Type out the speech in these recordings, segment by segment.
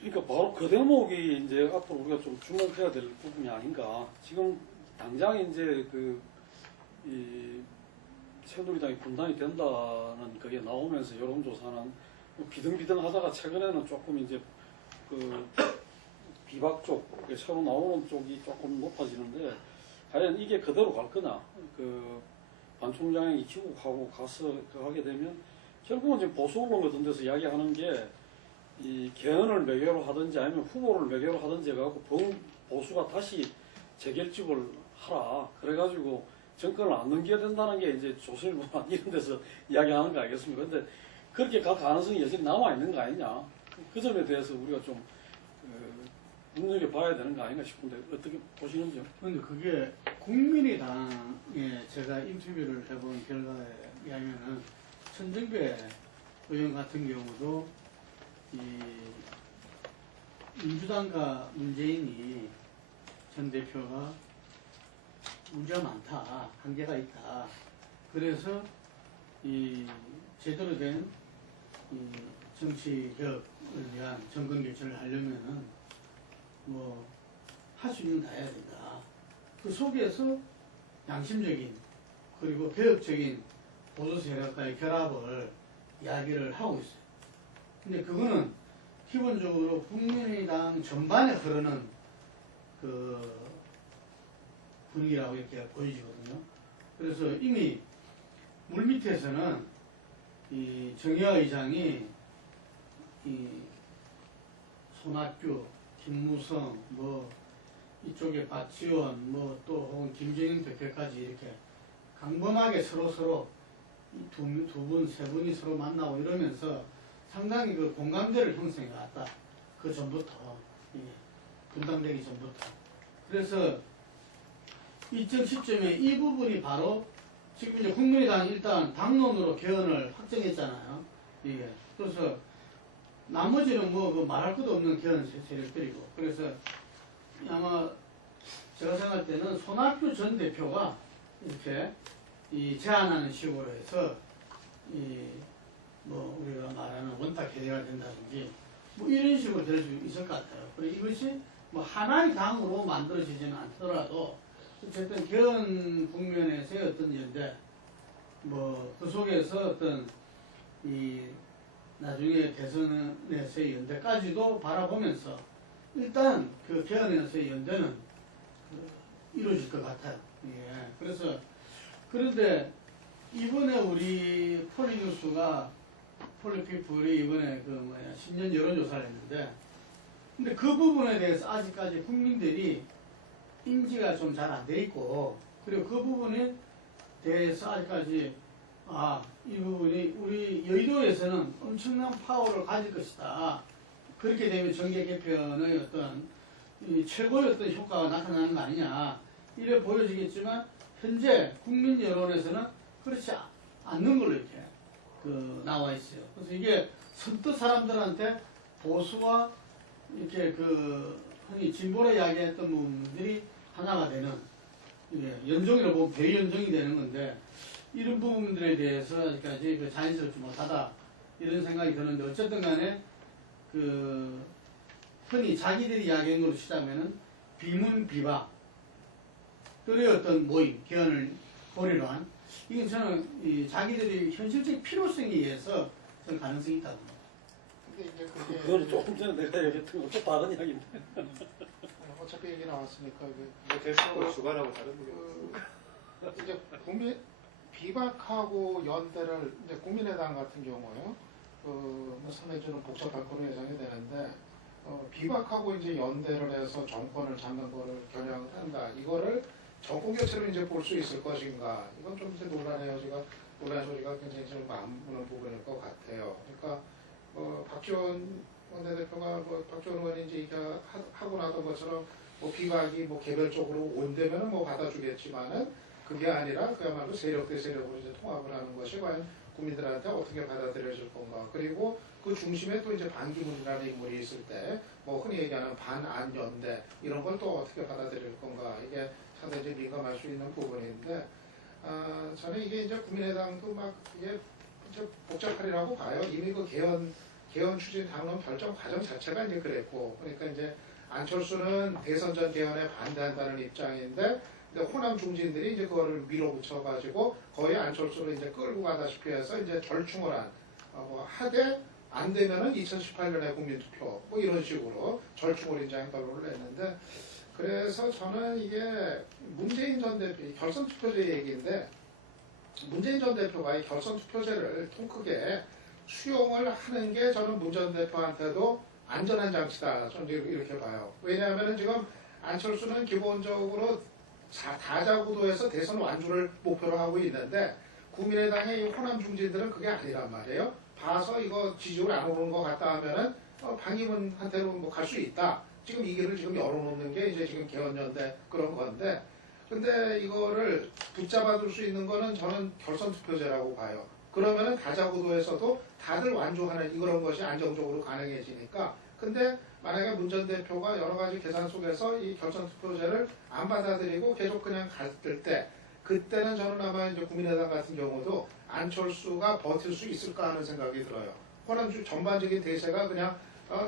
그러니까 바로 그 대목이 이제 앞으로 우리가 좀 주목해야 될 부분이 아닌가. 지금 당장 이제 이 새누리당이 분당이 된다는 그게 나오면서 여론조사는 비등비등하다가 최근에는 조금 이제 그 비박 쪽, 새로 나오는 쪽이 조금 높아지는데 과연 이게 그대로 갈 거냐. 그 반 총장이 귀국하고 가서 하게 되면 결국은 지금 보수 언론 같은 데서 이야기하는 게 이 개헌을 매개로 하든지 아니면 후보를 매개로 하든지 해갖고 보수가 다시 재결집을 하라. 그래가지고 정권을 안 넘겨야 된다는 게 이제 조선일보나 이런 데서 이야기하는 거 아니겠습니까? 근데 그렇게 갈 가능성이 여전히 남아있는 거 아니냐. 그 점에 대해서 우리가 좀 눈여겨봐야 되는 거 아닌가 싶은데 어떻게 보시는지요? 그런데 그게 국민의당에 제가 인터뷰를 해본 결과에 의하면은 천정배 의원 같은 경우도 이 민주당과 문재인이 전 대표가 문제가 많다, 한계가 있다. 그래서 이 제대로 된 이 정치 개혁을 위한 정권 개최를 하려면은 뭐 할 수 있는 다 해야 된다. 그 속에서 양심적인 그리고 개혁적인 보수 세력과의 결합을 이야기를 하고 있어요. 근데 그거는 기본적으로 국민의당 전반에 흐르는 그 분위기라고 이렇게 보여지거든요. 그래서 이미 물밑에서는 이 정의화 의장이 이 손학규, 김무성, 뭐 이쪽에 박지원, 뭐 또 혹은 김정인 대표까지 이렇게 강범하게 서로 두 분, 세 분이 서로 만나고 이러면서 상당히 그 공감대를 형성해 왔다. 그 전부터 분당되기 전부터. 그래서 이전 시점에 이 부분이 바로 지금 이제 국민의당이 일단 당론으로 개헌을 확정했잖아요. 예. 그래서 나머지는 뭐 말할 것도 없는 개헌 세력들이고. 그래서 아마 제가 생각할 때는 손학규 전 대표가 이렇게 제안하는 식으로 해서 뭐 우리가 말하는 원탁 해제가 된다든지 뭐 이런 식으로 될 수 있을 것 같아요. 그리고 이것이 뭐 하나의 당으로 만들어지지는 않더라도 어쨌든 개헌 국면에서의 어떤 연대, 뭐 그 속에서 어떤 나중에 대선에서의 연대까지도 바라보면서 일단 그 개헌에서의 연대는 이루어질 것 같아요. 예. 그래서 그런데 이번에 우리 폴리뉴스가 폴리피플이 이번에 10년 여론조사를 했는데 근데 그 부분에 대해서 아직까지 국민들이 인지가 좀 잘 안 돼 있고 그리고 그 부분에 대해서 아직까지 이 부분이 우리 여의도에서는 엄청난 파워를 가질 것이다. 그렇게 되면 정계 개편의 어떤 최고의 어떤 효과가 나타나는 거 아니냐 이래 보여지겠지만 현재 국민 여론에서는 그렇지 않는 걸로 이렇게 나와 있어요. 그래서 이게 선뜻 사람들한테 보수와 이렇게 흔히 진보로 이야기했던 부분들이 하나가 되는 연종이라고 보면 대연종이 되는 건데 이런 부분들에 대해서 아직까지 자연스럽지 못하다 이런 생각이 드는데 어쨌든 간에 흔히 자기들이 이야기한 걸로 치자면은 비문비박들의 어떤 모임, 개헌을 고리로 한 이건 저는 자기들이 현실적인 필요성에 의해서 저는 가능성이 있다고 봅니다. 근데 이제 그게 그거는 조금 전에 내가 얘기했던 것도 다른 이야기인데. 어차피 얘기 나왔으니까 뭐 대수로 주관하고 다른 분이 이제 비박하고 연대를 이제 국민의당 같은 경우에요. 뭐 선해주는 복잡한 그런 예상이 되는데 비박하고 이제 연대를 해서 정권을 잡는 거를 겨냥을 한다. 이거를 정권 교체로 이제 볼 수 있을 것인가? 이건 좀 이제 논란 소리가 굉장히 좀 많은 부분일 것 같아요. 그러니까 박지원 원내대표가 박지원 의원이 이제 하고 나던 것처럼 비박이 개별적으로 온다면은 받아주겠지만은 그게 아니라 그야말로 세력 대 세력으로 이제 통합을 하는 것이 과연 국민들한테 어떻게 받아들여질 건가. 그리고 그 중심에 또 이제 반기문이라는 인물이 있을 때 흔히 얘기하는 반안연대 이런 걸 또 어떻게 받아들일 건가. 이게 상당히 이제 민감할 수 있는 부분인데 저는 이게 이제 국민의당도 이게 이제 복잡하리라고 봐요. 이미 개헌 개헌 추진 당론 결정 과정 자체가 이제 그랬고, 그러니까 이제 안철수는 대선 전 개헌에 반대한다는 입장인데, 근데 호남 중진들이 이제 그거를 밀어붙여가지고 거의 안철수를 이제 끌고 가다시피 해서 이제 절충을 한, 하되 안 되면은 2018년에 국민투표 뭐 이런 식으로 절충을 이제 한 걸로 했는데, 그래서 저는 이게 문재인 전 대표 결선 투표제 얘기인데, 문재인 전 대표가 이 결선 투표제를 통 크게 수용을 하는 게 저는 문 전 대표한테도 안전한 장치다. 저는 이렇게 봐요. 왜냐하면 지금 안철수는 기본적으로 다자구도에서 대선 완주를 목표로 하고 있는데, 국민의당의 이 호남 중진들은 그게 아니란 말이에요. 봐서 이거 지지율 안 오르는 것 같다 하면은 반기문한테로 뭐 갈 수 있다. 지금 이 길을 지금 열어놓는 게 이제 지금 개헌연대 그런 건데, 근데 이거를 붙잡아둘 수 있는 거는 저는 결선 투표제라고 봐요. 그러면은 다자구도에서도 다들 완주하는 이런 것이 안정적으로 가능해지니까. 근데 만약에 문 전 대표가 여러 가지 계산 속에서 이 결선 투표제를 안 받아들이고 계속 그냥 갔을 때, 그때는 저는 아마 이제 국민의당 같은 경우도 안철수가 버틸 수 있을까 하는 생각이 들어요. 호남주 전반적인 대세가 그냥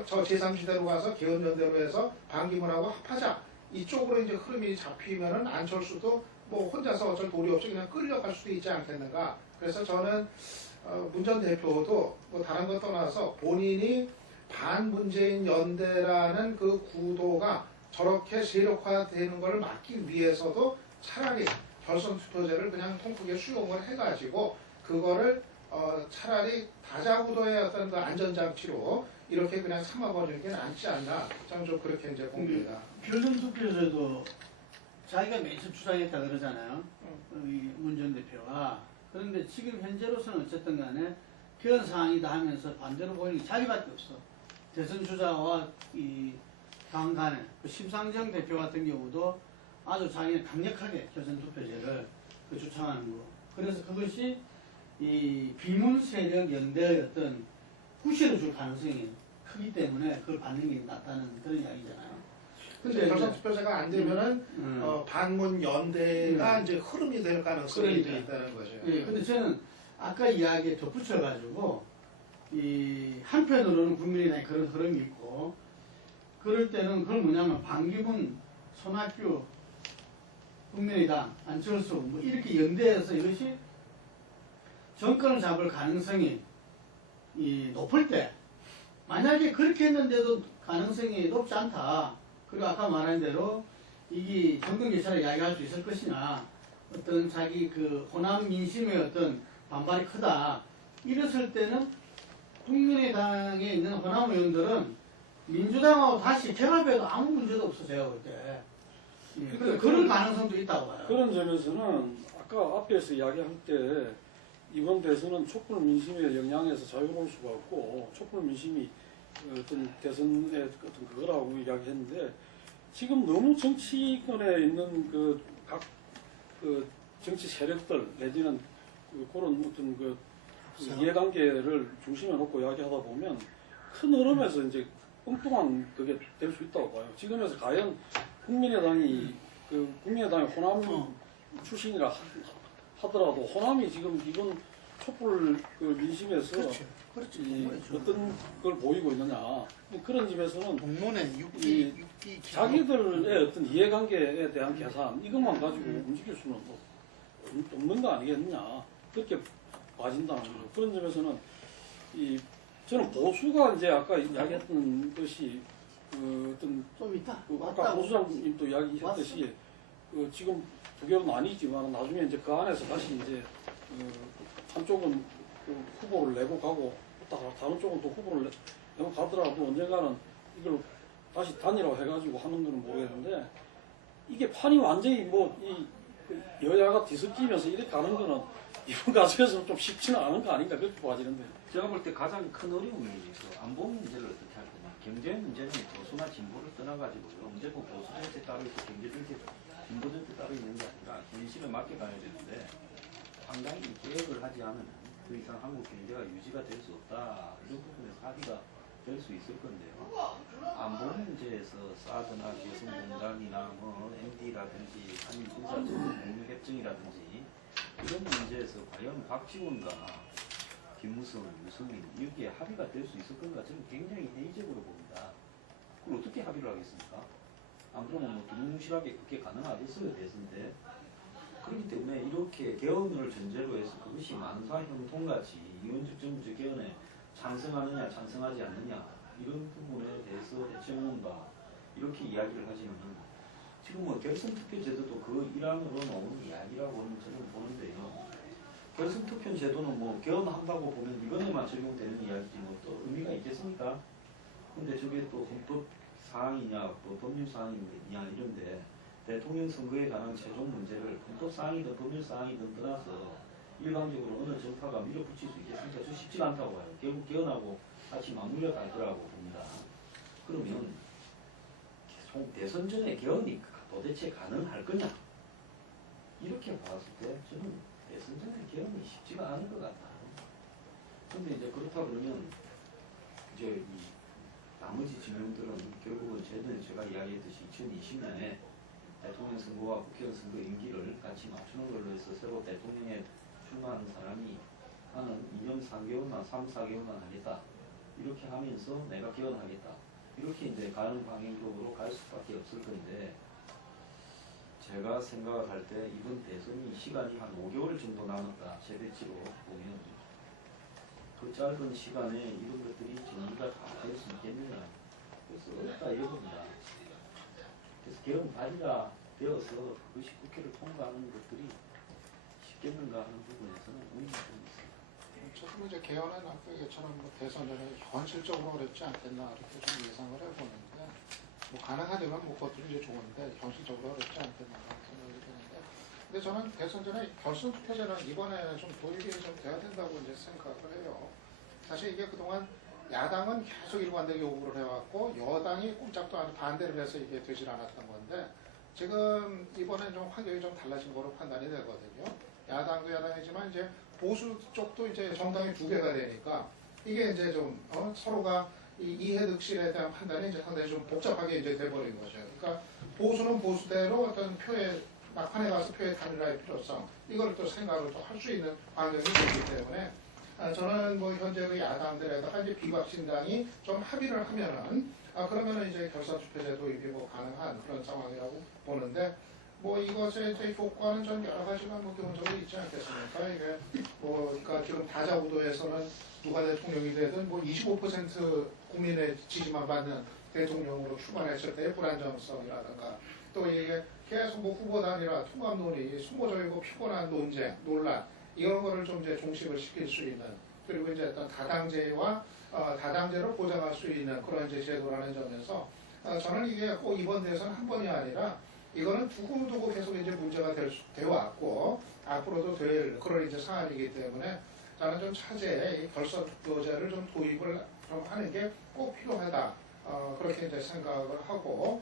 저 제3지대로 가서 개헌연대로 해서 반기문하고 합하자. 이쪽으로 이제 흐름이 잡히면은 안철수도 뭐 혼자서 어쩔 도리 없이 그냥 끌려갈 수도 있지 않겠는가. 그래서 저는 문 전 대표도 뭐 다른 것 떠나서 본인이 반문재인 연대라는 그 구도가 저렇게 세력화되는 걸 막기 위해서도 차라리 결선 투표제를 그냥 통크게 수용을 해가지고 그거를 차라리 다자구도의 어떤 그 안전장치로 이렇게 그냥 삼아버리는 게 낫지 않나. 저는 좀 그렇게 이제 봅니다. 결선 투표제도 자기가 맨 처음 주장했다 그러잖아요. 문 전 대표가. 그런데 지금 현재로서는 어쨌든 간에 개헌 사항이다 하면서 반대로 보이는 게 자기밖에 없어. 대선 주자와 이 당 간에 심상정 대표 같은 경우도 아주 자기는 강력하게 결선 투표제를 주창하는 거. 그래서 그것이 이 비문 세력 연대의 어떤 후시를 줄 가능성이 크기 때문에 그걸 받는 게 낫다는 그런 이야기잖아요. 근데 결선 투표제가 안 되면은 반문 연대가 이제 흐름이 될 가능성이 그러니까. 있다는 거죠. 예, 근데 저는 아까 이야기에 덧붙여가지고 이 한편으로는 국민의당이 그런 흐름이 있고, 그럴 때는 그걸 뭐냐면 반기문, 손학규, 국민의당, 안철수 뭐 이렇게 연대해서 이것이 정권을 잡을 가능성이 높을 때, 만약에 그렇게 했는데도 가능성이 높지 않다. 그리고 아까 말한 대로 이게 정권 개최를 이야기할 수 있을 것이냐, 어떤 자기 그 호남 민심의 어떤 반발이 크다. 이랬을 때는 국민의당에 있는 호남 의원들은 민주당하고 다시 결합해도 아무 문제도 없으세요, 그때. 예, 그런 가능성도 있다고 봐요. 그런 점에서는 아까 앞에서 이야기할 때 이번 대선은 촛불 민심의 영향에서 자유로울 수가 없고, 촛불 민심이 어떤 대선의 어떤 그거라고 이야기했는데, 지금 너무 정치권에 있는 각 정치 세력들 내지는 그런 어떤 이해관계를 중심에 놓고 이야기하다 보면 큰 흐름에서 이제 엉뚱한 그게 될 수 있다고 봐요. 지금에서 과연 국민의당이 국민의당이 호남 출신이라 하더라도 호남이 지금 이번 촛불 민심에서 그렇지. 어떤 걸 보이고 있느냐, 그런 점에서는 공론의 이 자기들의 어떤 이해관계에 대한 계산 이것만 가지고 움직일 수는 없는 거 아니겠느냐, 그렇게 봐진다는 거죠. 그런 점에서는 저는 보수가 이제 아까 이야기했던 것이 어떤 좀 있다. 아까 보수장님도 이야기했듯이 지금 두 개로 나뉘지만 나중에 이제 그 안에서 다시 이제 한쪽은 후보를 내고 가고 다른 쪽은 또 후보를 내고 가더라도 언젠가는 이걸 다시 단일화 해가지고 하는 거는 모르겠는데, 이게 판이 완전히 여야가 뒤섞이면서 이렇게 가는 거는 이번 과정에서는 좀 쉽지는 않은 거 아닌가, 그렇게 봐지는데. 제가 볼 때 가장 큰 어려움이 안보 문제를 어떻게 할 거냐. 경제 문제는 보수나 진보를 떠나가지고요. 언제고 보수 정책 따로 있고 경제 정책, 진보 정책 따로 있는 게 아니라 현실에 맞게 가야 되는데, 상당히 개혁을 하지 않으면 더 이상 한국 경제가 유지가 될 수 없다. 이런 부분에서 합의가 될 수 있을 건데요. 안보 문제에서 사드나 개성공단이나 MD라든지 한일 군사적 공유협정이라든지 이런 문제에서 과연 박지원과 김무성, 유승민 이렇게 합의가 될 수 있을 건가 저는 굉장히 회의적으로 봅니다. 그걸 어떻게 합의를 하겠습니까? 안 그러면 뭐 두루뭉실하게 그게 가능하겠어요 대선때. 그렇기 때문에 이렇게 개헌을 전제로 해서 그것이 만사형통같이 이원적 정부적 개헌에 찬성하느냐 찬성하지 않느냐 이런 부분에 대해서 대체논다 이렇게 이야기를 하지만은 지금 뭐 결선투표 제도도 그 일환으로 나오는 이야기라고는 저는 보는데요. 결선투표 제도는 뭐 개헌한다고 보면 이번에만 적용되는 이야기지 뭐 또 의미가 있겠습니까? 근데 저게 또 헌법 사항이냐 또 법률 사항이냐 이런데 대통령 선거에 관한 최종 문제를 헌법 사항이든 법률 사항이든 떠나서 일방적으로 어느 정파가 밀어붙일 수 있겠습니까? 저 쉽지가 않다고 봐요. 결국 개헌하고 같이 맞물려 갈 거라고 봅니다. 그러면 대선 전에 개헌이 도대체 가능할 거냐? 이렇게 봤을 때 저는 대선 전에 개헌이 쉽지가 않을 것 같다. 근데 이제 그렇다 그러면 이제 이 나머지 지명들은 결국은 제가 이야기했듯이 2020년에 대통령 선거와 국회의원 선거 임기를 같이 맞추는 걸로 해서 새로 대통령에 출마하는 사람이 나는 2년 3개월만 3, 4개월만 하겠다. 이렇게 하면서 내가 개헌하겠다. 이렇게 이제 가는 방향으로 갈 수밖에 없을 건데 제가 생각할 때 이번 대선이 시간이 한 5개월 정도 남았다. 최대치로 보면 그 짧은 시간에 이런 것들이 정리가 다 될 수 있겠느냐. 그래서 어렵다 이겁니다. 그래서 개헌 발의가 되어서 그것이 국회를 통과하는 것들이 쉽겠는가 하는 부분에서는 의문이 좀 있습니다. 저도 이제 개헌은 아까 얘기처럼 뭐 대선 전에 현실적으로 어렵지 않겠나 이렇게 좀 예상을 해보는데 뭐 가능하다면 뭐 그것도 이제 좋은데 현실적으로 어렵지 않겠나 생각이 드는데 근데 저는 대선 전에 결선 투표제는 이번에 좀 도입이 좀 돼야 된다고 이제 생각을 해요. 사실 이게 그동안 야당은 계속 일관되게 요구를 해왔고 여당이 꼼짝도 않고 반대를 해서 이게 되질 않았던 건데 지금 이번에 좀 환경이 좀 달라진 거로 판단이 되거든요. 야당도 야당이지만 이제 보수 쪽도 이제 정당이 두 개가 되니까 이게 이제 좀 서로가 이 이해득실에 대한 판단이 이제 상당히 좀 복잡하게 이제 돼버린 거죠. 그러니까 보수는 보수대로 어떤 표에 막판에 가서 표의 단일화의 필요성 이걸 또 생각을 또 할 수 있는 환경이 되기 때문에 저는 뭐 현재 그 야당들에다가 이제 비박신당이 좀 합의를 하면은 그러면은 이제 결선투표제 도입이 뭐 가능한 그런 상황이라고 보는데 뭐 이것의 이제 효과는 전 여러 가지가 뭐 기본적으로 있지 않겠습니까? 이게 뭐 그러니까 지금 다자구도에서는 누가 대통령이 되든 뭐 25% 국민의 지지만 받는 대통령으로 출마했을 때의 불안정성이라든가 또 이게 계속 뭐 후보 단일화 통합 논의, 소모적이고 피곤한 논쟁, 논란 이런 거를 좀 이제 종식을 시킬 수 있는 그리고 이제 어떤 다당제와 다당제를 보장할 수 있는 그런 이제 제도라는 점에서 저는 이게 꼭 이번 대선 한 번이 아니라 이거는 두고두고 계속 이제 문제가 되어 왔고 앞으로도 될 그런 이제 사안이기 때문에 저는 좀 차제에 이 결선투표제를 좀 도입을 좀 하는 게 꼭 필요하다 그렇게 이제 생각을 하고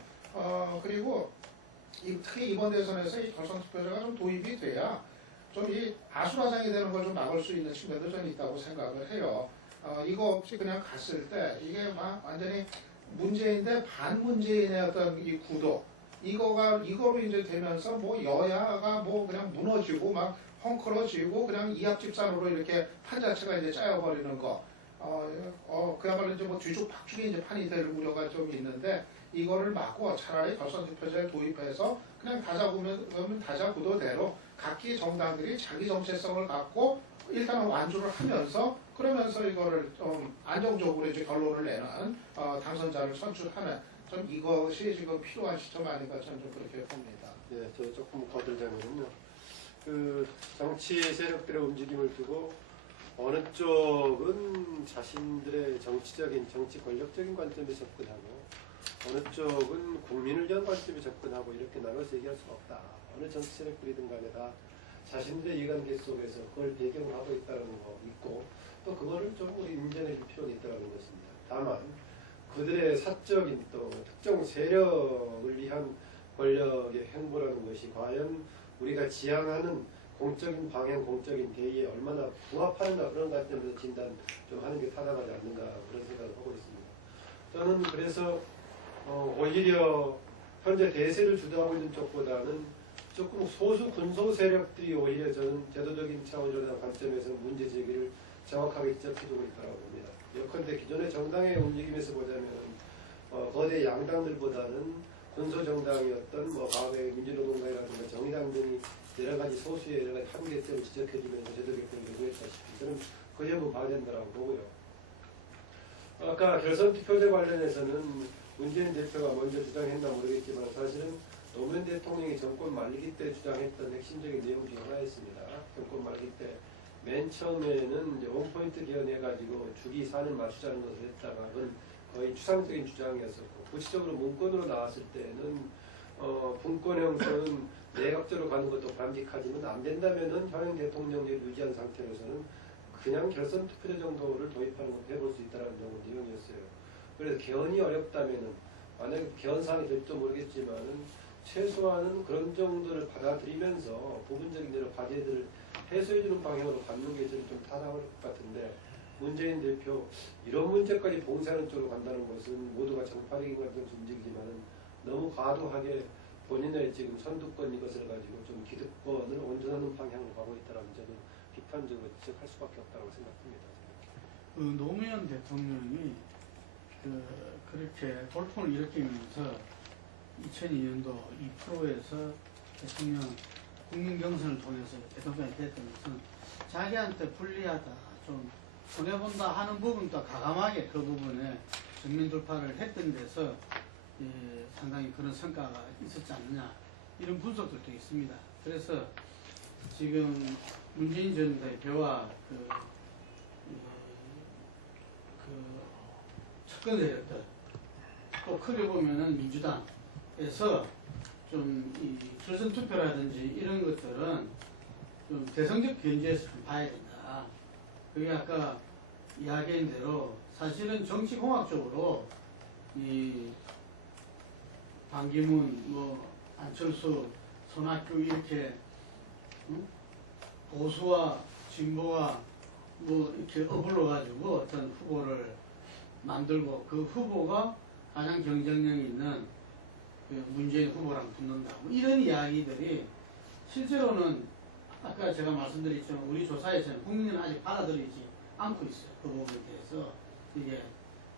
그리고 특히 이번 대선에서 이 결선투표제가 좀 도입이 돼야 좀 이 아수라장이 되는 걸 좀 막을 수 있는 측면도 좀 있다고 생각을 해요. 이거 없이 그냥 갔을 때 이게 막 완전히 문재인대 반문재인의 어떤 이 구도 이거로 이제 되면서 뭐 여야가 뭐 그냥 무너지고 막 헝클어지고 그냥 이합집산으로 이렇게 판 자체가 이제 짜여버리는 거. 그야말로 이제 뭐 뒤죽박죽이 이제 판이 될 우려가 좀 있는데 이거를 막고 차라리 결선투표제를 도입해서 그냥 다자구도대로 각기 정당들이 자기 정체성을 갖고 일단은 완주를 하면서 그러면서 이거를 좀 안정적으로 이제 결론을 내는 당선자를 선출하는 좀 이것이 지금 필요한 시점 아닌가 저는 좀 그렇게 봅니다. 네, 저 조금 거들자면요. 그 정치 세력들의 움직임을 두고 어느 쪽은 자신들의 정치 권력적인 관점에 접근하고 어느 쪽은 국민을 위한 관점에 접근하고 이렇게 나눠서 얘기할 수가 없다. 어느 정치 세력들이든 간에 다 자신들의 이해관계 속에서 그걸 배경으로 하고 있다는 거 있고 또 그거를 좀 우리 인정해 줄 필요가 있다는 것입니다. 다만 그들의 사적인 또 특정 세력을 위한 권력의 행보라는 것이 과연 우리가 지향하는 공적인 방향, 공적인 대의에 얼마나 부합하는가 그런 관점에서 진단 좀 하는 게 타당하지 않는가 그런 생각을 하고 있습니다. 저는 그래서 오히려 현재 대세를 주도하고 있는 쪽보다는 조금 소수 군소 세력들이 오히려 저는 제도적인 차원이라는 관점에서 문제 제기를 정확하게 지적해주고 있다고 봅니다. 예컨대 기존의 정당의 움직임에서 보자면 거대 양당들보다는 군소 정당이었던 과거의 민주노동당이라든가 정의당 등이 여러 가지 소수의 여러 가지 한계점을 지적해주면서 제도 개편을 요구했다시피 저는 그 점은 봐야된다고 보고요. 아까 결선 투표제 관련해서는 문재인 대표가 먼저 주장했나 모르겠지만 사실은 노무현 대통령이 정권 말기 때 주장했던 핵심적인 내용 중에 하나였습니다. 정권 말기 때 맨 처음에는 이제 원포인트 개헌해가지고 주기 4년 맞추자는 것을 했다가 그건 거의 추상적인 주장이었었고 구체적으로 문건으로 나왔을 때는 분권 형성은 내각제로 가는 것도 바람직하지만 안 된다면은 현행 대통령제를 유지한 상태로서는 그냥 결선 투표제 정도를 도입하는 것도 해볼 수 있다는 정도 내용이었어요. 그래서 개헌이 어렵다면은 만약 개헌 사항이 될지 모르겠지만은 최소한은 그런 정도를 받아들이면서 부분적인 여러 과제들을 해소해주는 방향으로 가는 게 저는 좀 타당할 것 같은데 문재인 대표 이런 문제까지 봉쇄하는 쪽으로 간다는 것은 모두가 정파적인 것같은 움직이지만은 너무 과도하게 본인의 지금 선두권 이것을 가지고 좀 기득권을 온전하는 방향으로 가고 있다는 점은 비판적으로 지적할 수밖에 없다고 생각합니다. 노무현 대통령이 그렇게 돌풍을 일으키면서 2002년도 2%에서 대통령 국민 경선을 통해서 대통령이 됐던 것은 자기한테 불리하다, 좀 손해본다 하는 부분도 가감하게 그 부분에 전면 돌파를 했던 데서 상당히 그런 성과가 있었지 않느냐 이런 분석들도 있습니다. 그래서 지금 문재인 전 대표와 측근 세력들 또 크게 보면은 민주당에서 좀 이 결선 투표라든지 이런 것들은 좀 대성적 견제에서 좀 봐야 된다. 그게 아까 이야기한 대로 사실은 정치공학적으로 이 반기문, 안철수, 손학규 이렇게 보수와 진보가 이렇게 어불러 가지고 어떤 후보를 만들고 그 후보가 가장 경쟁력 있는 그 문재인 후보랑 붙는다. 이런 이야기들이 실제로는 아까 제가 말씀드렸지만 우리 조사에서는 국민은 아직 받아들이지 않고 있어요. 그 부분에 대해서 이게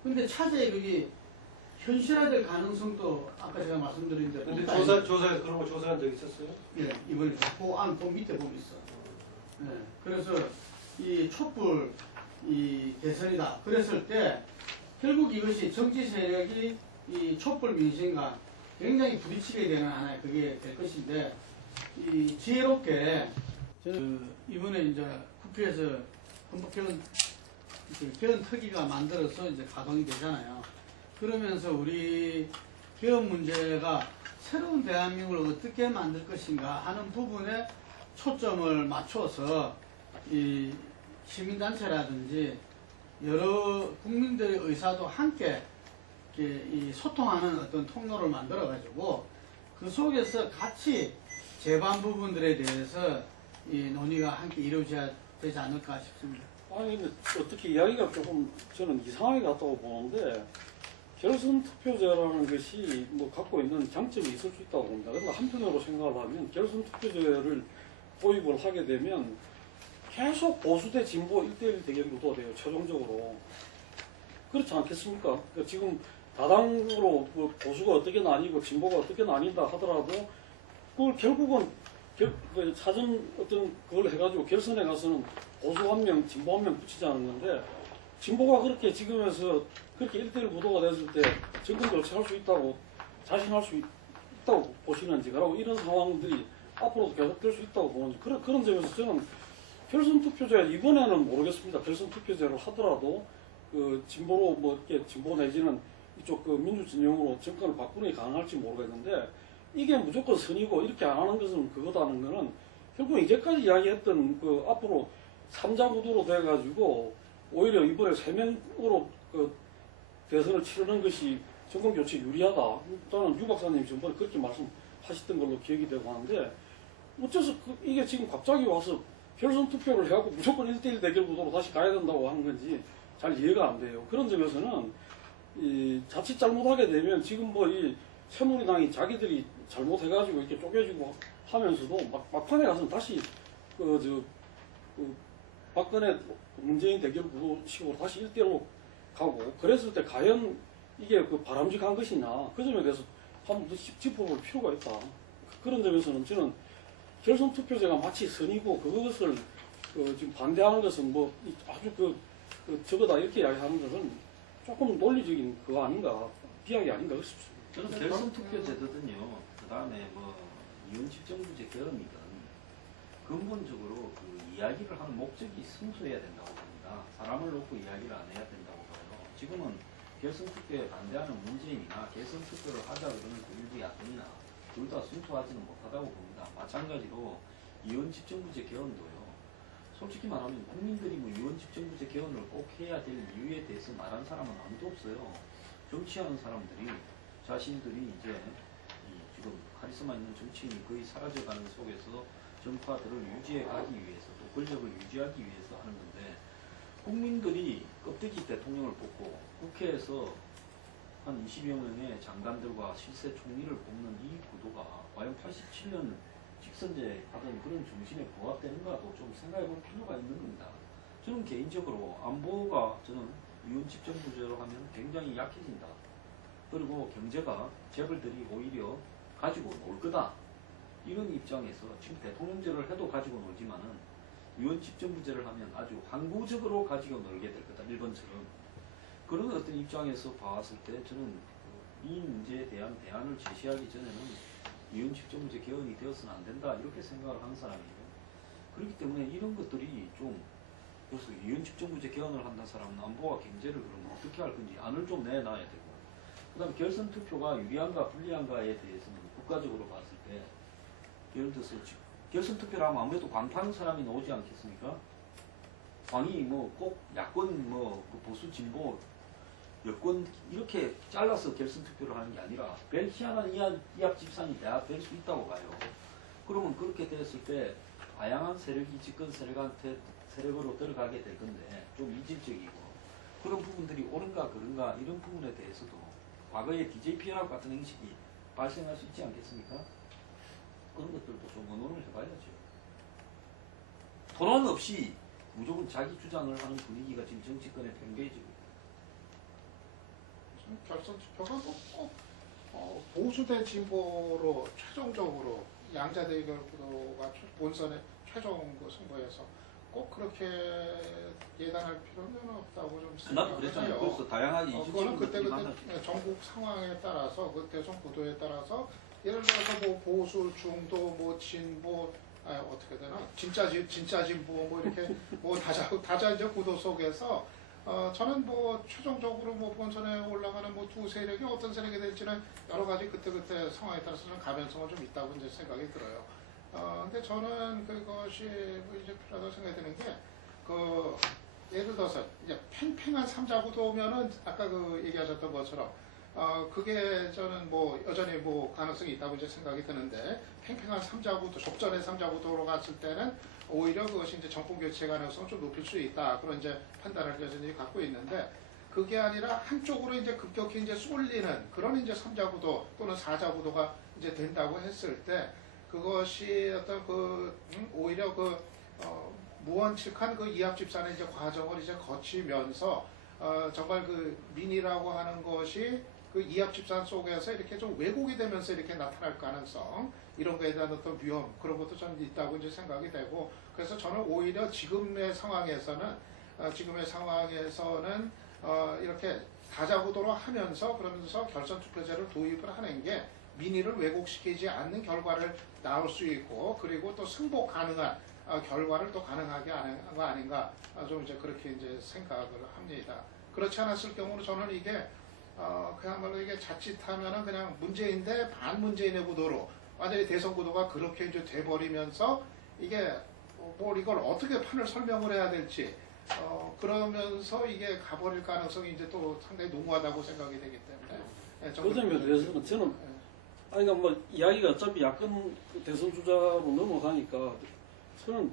근데 차제에 그게 현실화될 가능성도 아까 제가 말씀드린 대로. 근데 조사에서 그런 거 조사한 적 있었어요? 예, 이번에 그 밑에 보면 있어. 예, 그래서 이 촛불 이 대선이다. 그랬을 때 결국 이것이 정치 세력이 이 촛불 민심과 굉장히 부딪히게 되는 하나의 그게 될 것인데 이 지혜롭게 저는 이번에 이제 국회에서 헌법개헌 개헌 특위가 만들어서 이제 가동이 되잖아요. 그러면서 우리 개헌 문제가 새로운 대한민국을 어떻게 만들 것인가 하는 부분에 초점을 맞춰서 이 시민단체라든지 여러 국민들의 의사도 함께 이 소통하는 어떤 통로를 만들어 가지고 그 속에서 같이 제반 부분들에 대해서 이 논의가 함께 이루어져야 되지 않을까 싶습니다. 아니 근데 어떻게 이야기가 조금 저는 이상하게 같다고 보는데 결선 투표제라는 것이 갖고 있는 장점이 있을 수 있다고 봅니다. 그러나 한편으로 생각을 하면 결선 투표제를 도입을 하게 되면 계속 보수 대 진보 1대1 대결이 돼요. 최종적으로. 그렇지 않겠습니까? 그러니까 지금 다당으로 보수가 어떻게 나뉘고 진보가 어떻게 나뉜다 하더라도 그걸 결국은 사전 어떤 그걸 해가지고 결선에 가서는 보수 한 명, 진보 한 명 붙이자는 건데 진보가 그렇게 지금에서 그렇게 1대1 구도가 됐을 때 정권 교체할 수 있다고 자신할 수 있다고 보시는지 그리고 이런 상황들이 앞으로도 계속될 수 있다고 보는지 그런 점에서 저는 결선 투표제 이번에는 모르겠습니다. 결선 투표제를 하더라도 그 진보로 이렇게 진보 내지는 이쪽 그 민주 진영으로 정권을 바꾸는 게 가능할지 모르겠는데 이게 무조건 선이고 이렇게 안 하는 것은 그거다는 거는 결국 이제까지 이야기했던 그 앞으로 3자 구도로 돼가지고 오히려 이번에 3명으로 그 대선을 치르는 것이 정권 교체 유리하다. 저는 유 박사님 전번에 그렇게 말씀하셨던 걸로 기억이 되고 하는데 어째서 이게 지금 갑자기 와서 결선 투표를 해갖고 무조건 1대1 대결 구도로 다시 가야 된다고 하는 건지 잘 이해가 안 돼요. 그런 점에서는 이 자칫 잘못하게 되면 지금 이 새누리당이 자기들이 잘못해가지고 이렇게 쪼개지고 하면서도 막판에 가서는 다시 박근혜 문재인 대결 구도식으로 다시 1대1로 가고 그랬을 때 과연 이게 그 바람직한 것이냐 그 점에 대해서 한번 더 짚어볼 필요가 있다. 그런 점에서는 저는 결선 투표제가 마치 선이고 그것을 지금 반대하는 것은 뭐 아주 저거다 이렇게 이야기하는 것은 조금 논리적인 그거 아닌가 비약이 아닌가 싶습니다. 저는 결선 투표 제도든요. 그 다음에 뭐 이혼 집정부제 결혼이든 근본적으로 그 이야기를 하는 목적이 순수해야 된다고 봅니다. 사람을 놓고 이야기를 안 해야 된다고 봐요. 지금은 결선 투표에 반대하는 문재인이나 결선 투표를 하자 그러는 국민들이 야권이나 둘 다 순수하지는 못하다고 봅니다. 마찬가지로 이혼 집정부제 개헌도요. 솔직히 말하면 국민들이 뭐 이혼 집정부제 개헌을 꼭 해야 될 이유에 대해서 말한 사람은 아무도 없어요. 정치하는 사람들이 자신들이 이제 지금 카리스마 있는 정치인이 거의 사라져가는 속에서 정파들을 유지해 가기 위해서 또 권력을 유지하기 위해서 하는 건데 국민들이 껍데기 대통령을 뽑고 국회에서 한 20여 명의 장관들과 실세 총리를 뽑는 이 구도가 과연 87년 직선제 하던 그런 정신에 부합되는가도 좀 생각해 볼 필요가 있는 겁니다. 저는 개인적으로 안보가 저는 이혼 집정부제로 하면 굉장히 약해진다. 그리고 경제가 재벌들이 오히려 가지고 놀 거다. 이런 입장에서 지금 대통령제를 해도 가지고 놀지만은 이혼 집정부제를 하면 아주 항구적으로 가지고 놀게 될 거다. 일본처럼. 그런 어떤 입장에서 봤을 때 저는 이 문제에 대한 대안을 제시하기 전에는 이혼 집정부제 개헌이 되어서는 안 된다. 이렇게 생각을 하는 사람이에요. 그렇기 때문에 이런 것들이 좀 그래서 이혼 집정부제 개헌을 한다는 사람은 안보와 경제를 그러면 어떻게 할 건지 안을 좀 내놔야 되고 그 다음에 결선 투표가 유리한가 불리한가에 대해서는 국가적으로 봤을 때 예를 들어서 결선 투표를 하면 아무래도 광파는 사람이 나오지 않겠습니까? 광이 뭐 꼭 야권 뭐 보수 진보 여권 이렇게 잘라서 결선 투표를 하는 게 아니라 별 희한한 이합 집산이 다 될 수 있다고 봐요. 그러면 그렇게 됐을 때 다양한 세력이 집권 세력으로 들어가게 될 건데 좀 이질적이고 그런 부분들이 옳은가 그른가 이런 부분에 대해서도 과거에 DJ 연합 같은 형식이 발생할 수 있지 않겠습니까? 그런 것들도 좀 의논을 해봐야죠. 토론 없이 무조건 자기 주장을 하는 분위기가 지금 정치권에 팽배해지고 있다. 결선 투표가 꼭 보수 대 진보로 최종적으로 양자 대결 구도가 본선의 최종 그 승부에서 꼭 그렇게 예단할 필요는 없다고 좀 나도 그랬잖아요. 생각해요. 그래서 다양하게 그거는 그때 많아지죠. 전국 상황에 따라서 그 대선 구도에 따라서 예를 들어서 뭐 보수, 중도, 뭐 진보 어떻게 되나 진짜 진보 뭐 이렇게 뭐 다자이제 구도 속에서 저는 뭐 최종적으로 뭐 본선에 올라가는 뭐 두 세력이 어떤 세력이 될지는 여러 가지 그때 상황에 따라서는 가변성은 좀 있다고 이제 생각이 들어요. 근데 저는 그것이 뭐 이제 필요하다고 생각이 드는 게 예를 들어서 이제 팽팽한 삼자 구도면은 아까 그 얘기하셨던 것처럼 그게 저는 뭐 여전히 뭐 가능성이 있다고 이제 생각이 드는데 팽팽한 삼자구도 좁전의 삼자구도로 갔을 때는 오히려 그것이 이제 정권 교체 가능성을 좀 높일 수 있다 그런 이제 판단을 여전히 갖고 있는데 그게 아니라 한쪽으로 이제 급격히 이제 쏠리는 그런 이제 삼자구도 또는 사자구도가 이제 된다고 했을 때 그것이 어떤 오히려 무원칙한 그 이합 집산의 이제 과정을 이제 거치면서 정말 그 민이라고 하는 것이 그 이합 집산 속에서 이렇게 좀 왜곡이 되면서 이렇게 나타날 가능성 이런 거에 대한 어떤 위험 그런 것도 좀 있다고 이제 생각이 되고 그래서 저는 오히려 지금의 상황에서는 이렇게 다자구도로 하면서 그러면서 결선 투표제를 도입을 하는 게 민의를 왜곡시키지 않는 결과를 나올 수 있고 그리고 또 승복 가능한 결과를 또 가능하게 하는 거 아닌가 좀 이제 그렇게 이제 생각을 합니다. 그렇지 않았을 경우는 저는 이게 그야말로 이게 자칫하면은 그냥 문재인 대 반문재인의 구도로 완전히 대선 구도가 그렇게 이제 돼버리면서 이게 뭘 이걸 어떻게 판을 설명을 해야 될지 그러면서 이게 가버릴 가능성이 이제 또 상당히 농후하다고 생각이 되기 때문에 그 점에 대해서는 저는 그러니까 뭐 이야기가 어차피 야권 대선 주자로 넘어가니까 저는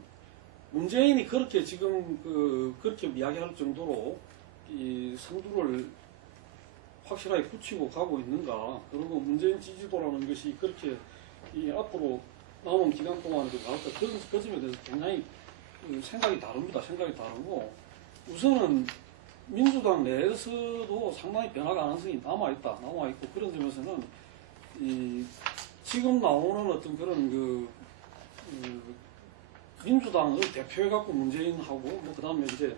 문재인이 그렇게 지금 그렇게 이야기할 정도로 이 선두를 확실하게 붙이고 가고 있는가 그리고 문재인 지지도라는 것이 그렇게 이 앞으로 남은 기간 동안 나올까 그 점에 대해서 굉장히 생각이 다릅니다. 생각이 다르고 우선은 민주당 내에서도 상당히 변화 가능성이 남아있고 그런 점에서는 이 지금 나오는 어떤 그런 민주당을 대표해갖고 문재인하고 뭐 그다음에 이제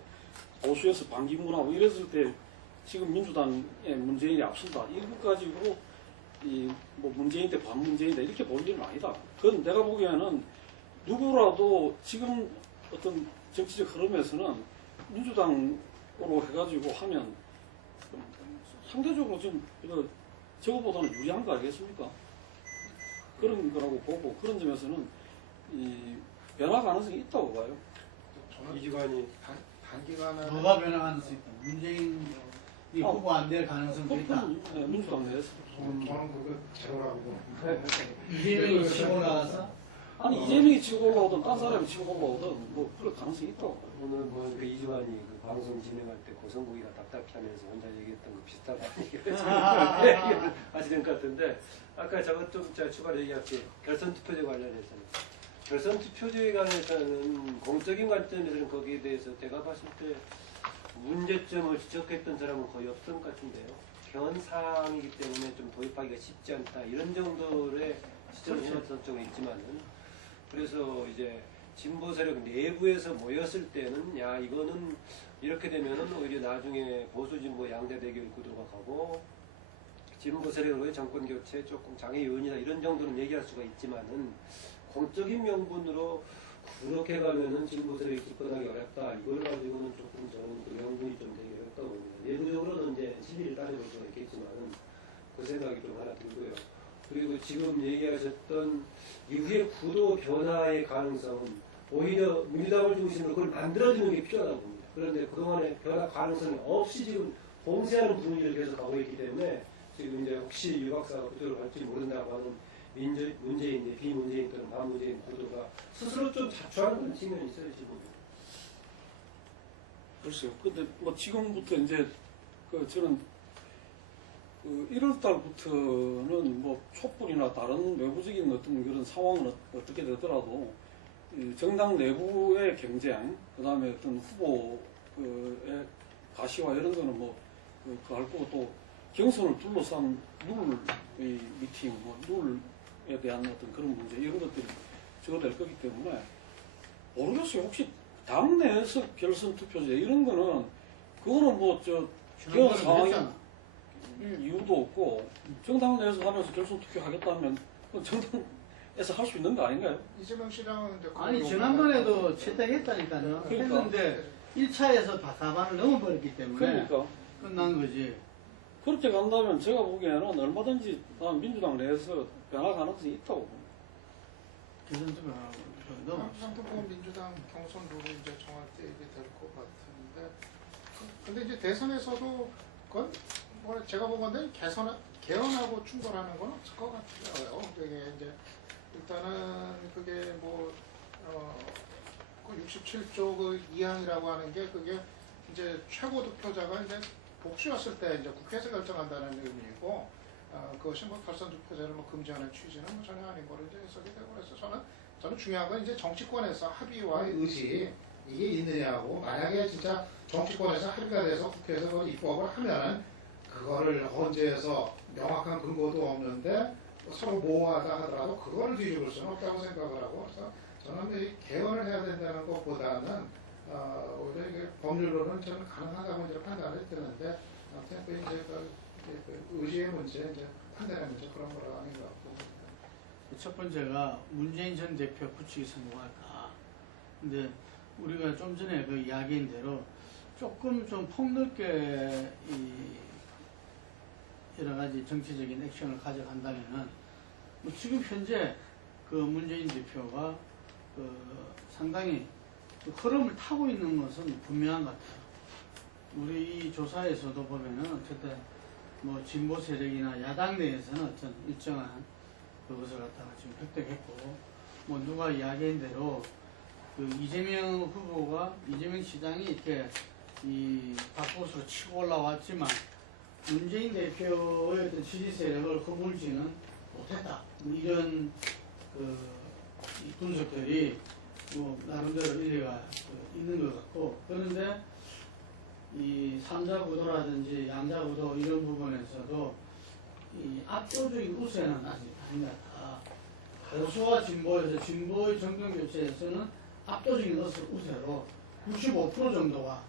보수에서 반기문하고 이랬을 때 지금 민주당의 문재인이 앞선다. 이거 가지고 뭐 문재인 대 반문재인이다 이렇게 볼 일은 아니다. 그건 내가 보기에는 누구라도 지금 어떤 정치적 흐름에서는 민주당으로 해가지고 하면 상대적으로 좀 저거보다는 유리한 거 아니겠습니까? 그런 거라고 보고 그런 점에서는 이 변화 가능성이 있다고 봐요. 저는 이주관이 단기간에 뭐가 변화하는 수 있다. 문재인이 후보 안 될 가능성도 있다. 네, 민주당 내에서. 저는 그거 제로라고 보는데 이재명이 치고 올라가서 아니 이재명이 치고 올라오든 딴 사람이 치고 올라오든 뭐 그럴 가능성이 있다고. 오늘 그 이주환이 그 방송 진행할 때 고성국이가 답답해하면서 혼자 얘기했던 거 비슷하다는 얘기를 하시는 것 같은데 아까 저것 좀 제가 추가로 얘기할게요. 결선 투표제 관련해서는 결선 투표제에 관해서는 공적인 관점에서는 거기에 대해서 제가 봤을 때 문제점을 지적했던 사람은 거의 없던 것 같은데요. 현상이기 때문에 좀 도입하기가 쉽지 않다 이런 정도의 지적을 해놨던 쪽이 있지만은 그래서 이제 진보 세력 내부에서 모였을 때는 야 이거는 이렇게 되면은 오히려 나중에 보수 진보 양대 대결 구도가 가고 진보 세력으로의 정권 교체 조금 장애 요인이다 이런 정도는 얘기할 수가 있지만은 공적인 명분으로 그렇게 가면은 진보 세력이 집권하기 어렵다 이걸 가지고는 조금 저는 그 명분이 좀 되게 어렵다고 봅니다. 내부적으로는 이제 진리를 따져볼 수가 있겠지만은 그 생각이 좀 하나 들고요. 그리고 지금 얘기하셨던 이후의 구도 변화의 가능성은 오히려 민주당을 중심으로 그걸 만들어주는 게 필요하다고 봅니다. 그런데 그동안에 변화 가능성이 없이 지금 봉쇄하는 분위기를 계속 가고 있기 때문에 지금 이제 혹시 유 박사가 그대로 갈지 모른다고 하는 문재인, 비문재인 또는 반문재인 구도가 스스로 좀 자초하는 측면이 있어요, 지금. 글쎄요. 근데 뭐 지금부터 이제 저는 1월 달부터는 뭐 촛불이나 다른 외부적인 어떤 그런 상황은 어떻게 되더라도 정당 내부의 경쟁, 그 다음에 어떤 후보의 가시화 이런 거는 뭐 그거 할 거고 또 경선을 둘러싼 룰의 미팅, 뭐 룰에 대한 어떤 그런 문제 이런 것들이 적어될 거기 때문에 모르겠어요. 혹시 당 내에서 결선 투표제 이런 거는 그거는 뭐 그런 상황이 이유도 없고 정당 내에서 하면서 결선 투표 하겠다면 정당에서 할 수 있는 거 아닌가요? 이재명 씨랑은 이제 아니 지난번에도 채택했다니까요. 그러니까. 했는데 1차에서 다반을 넘어버렸기 때문에 그러니까 끝난 거지. 그렇게 간다면 제가 보기에는 얼마든지 난 민주당 내에서 변화 가능성이 있다고 봅니다. 결선 투표하고 넘어. 상대방 민주당 경선 룰이 이제 정확히 얘기될 것 같은데 근데 이제 대선에서도 그건 뭐 제가 보건데 개헌하고 충돌하는 건 없을 것 같아요. 그게 이제 일단은 그게 뭐 그 67조 그 2항이라고 하는 게 그게 이제 최고 득표자가 이제 복수였을 때 이제 국회에서 결정한다는 의미이고 그것이 뭐 결선 투표제를 뭐 금지하는 취지는 뭐 전혀 아닌 거로 이제 해석이 되고 그래서 저는 중요한 건 이제 정치권에서 합의와 의지 이게 있느냐고 만약에 진짜 정치권에서 합의가 돼서 국회에서 그걸 입법을 하면은 그거를 헌재에서 명확한 근거도 없는데 서로 모호하다 하더라도 그거를 뒤집을 수는 없다고 생각을 하고 그래서 저는 이 개헌을 해야 된다는 것보다는 오히려 이게 법률로는 저는 가능하다고 이제 판단을 드는데 아무튼 그 이제 그 의지의 문제 이제 판단의 문제 그런 거라 아닌 것 같고. 첫 번째가 문재인 전 대표 굳히기 성공할까. 근데 우리가 좀 전에 그 이야기인 대로 조금 좀 폭넓게 여러 가지 정치적인 액션을 가져간다면은 뭐 지금 현재 그 문재인 대표가 상당히 그 흐름을 타고 있는 것은 분명한 것 같아요. 우리 이 조사에서도 보면은 어쨌든 뭐 진보 세력이나 야당 내에서는 어떤 일정한 그것을 갖다가 지금 획득했고 뭐 누가 이야기한 대로 그 이재명 후보가 이재명 시장이 이렇게 이 박보수로 치고 올라왔지만 문재인 대표의 어떤 지지 세력을 허물지는 못했다. 뭐 이런 그 분석들이 뭐 나름대로 일리가 있는 것 같고, 그런데 이 삼자 구도라든지 양자 구도 이런 부분에서도 이 압도적인 우세는 아직 아닌 것 같다. 보수와 진보에서 진보의 정권 교체에서는 압도적인 우세로 95% 정도가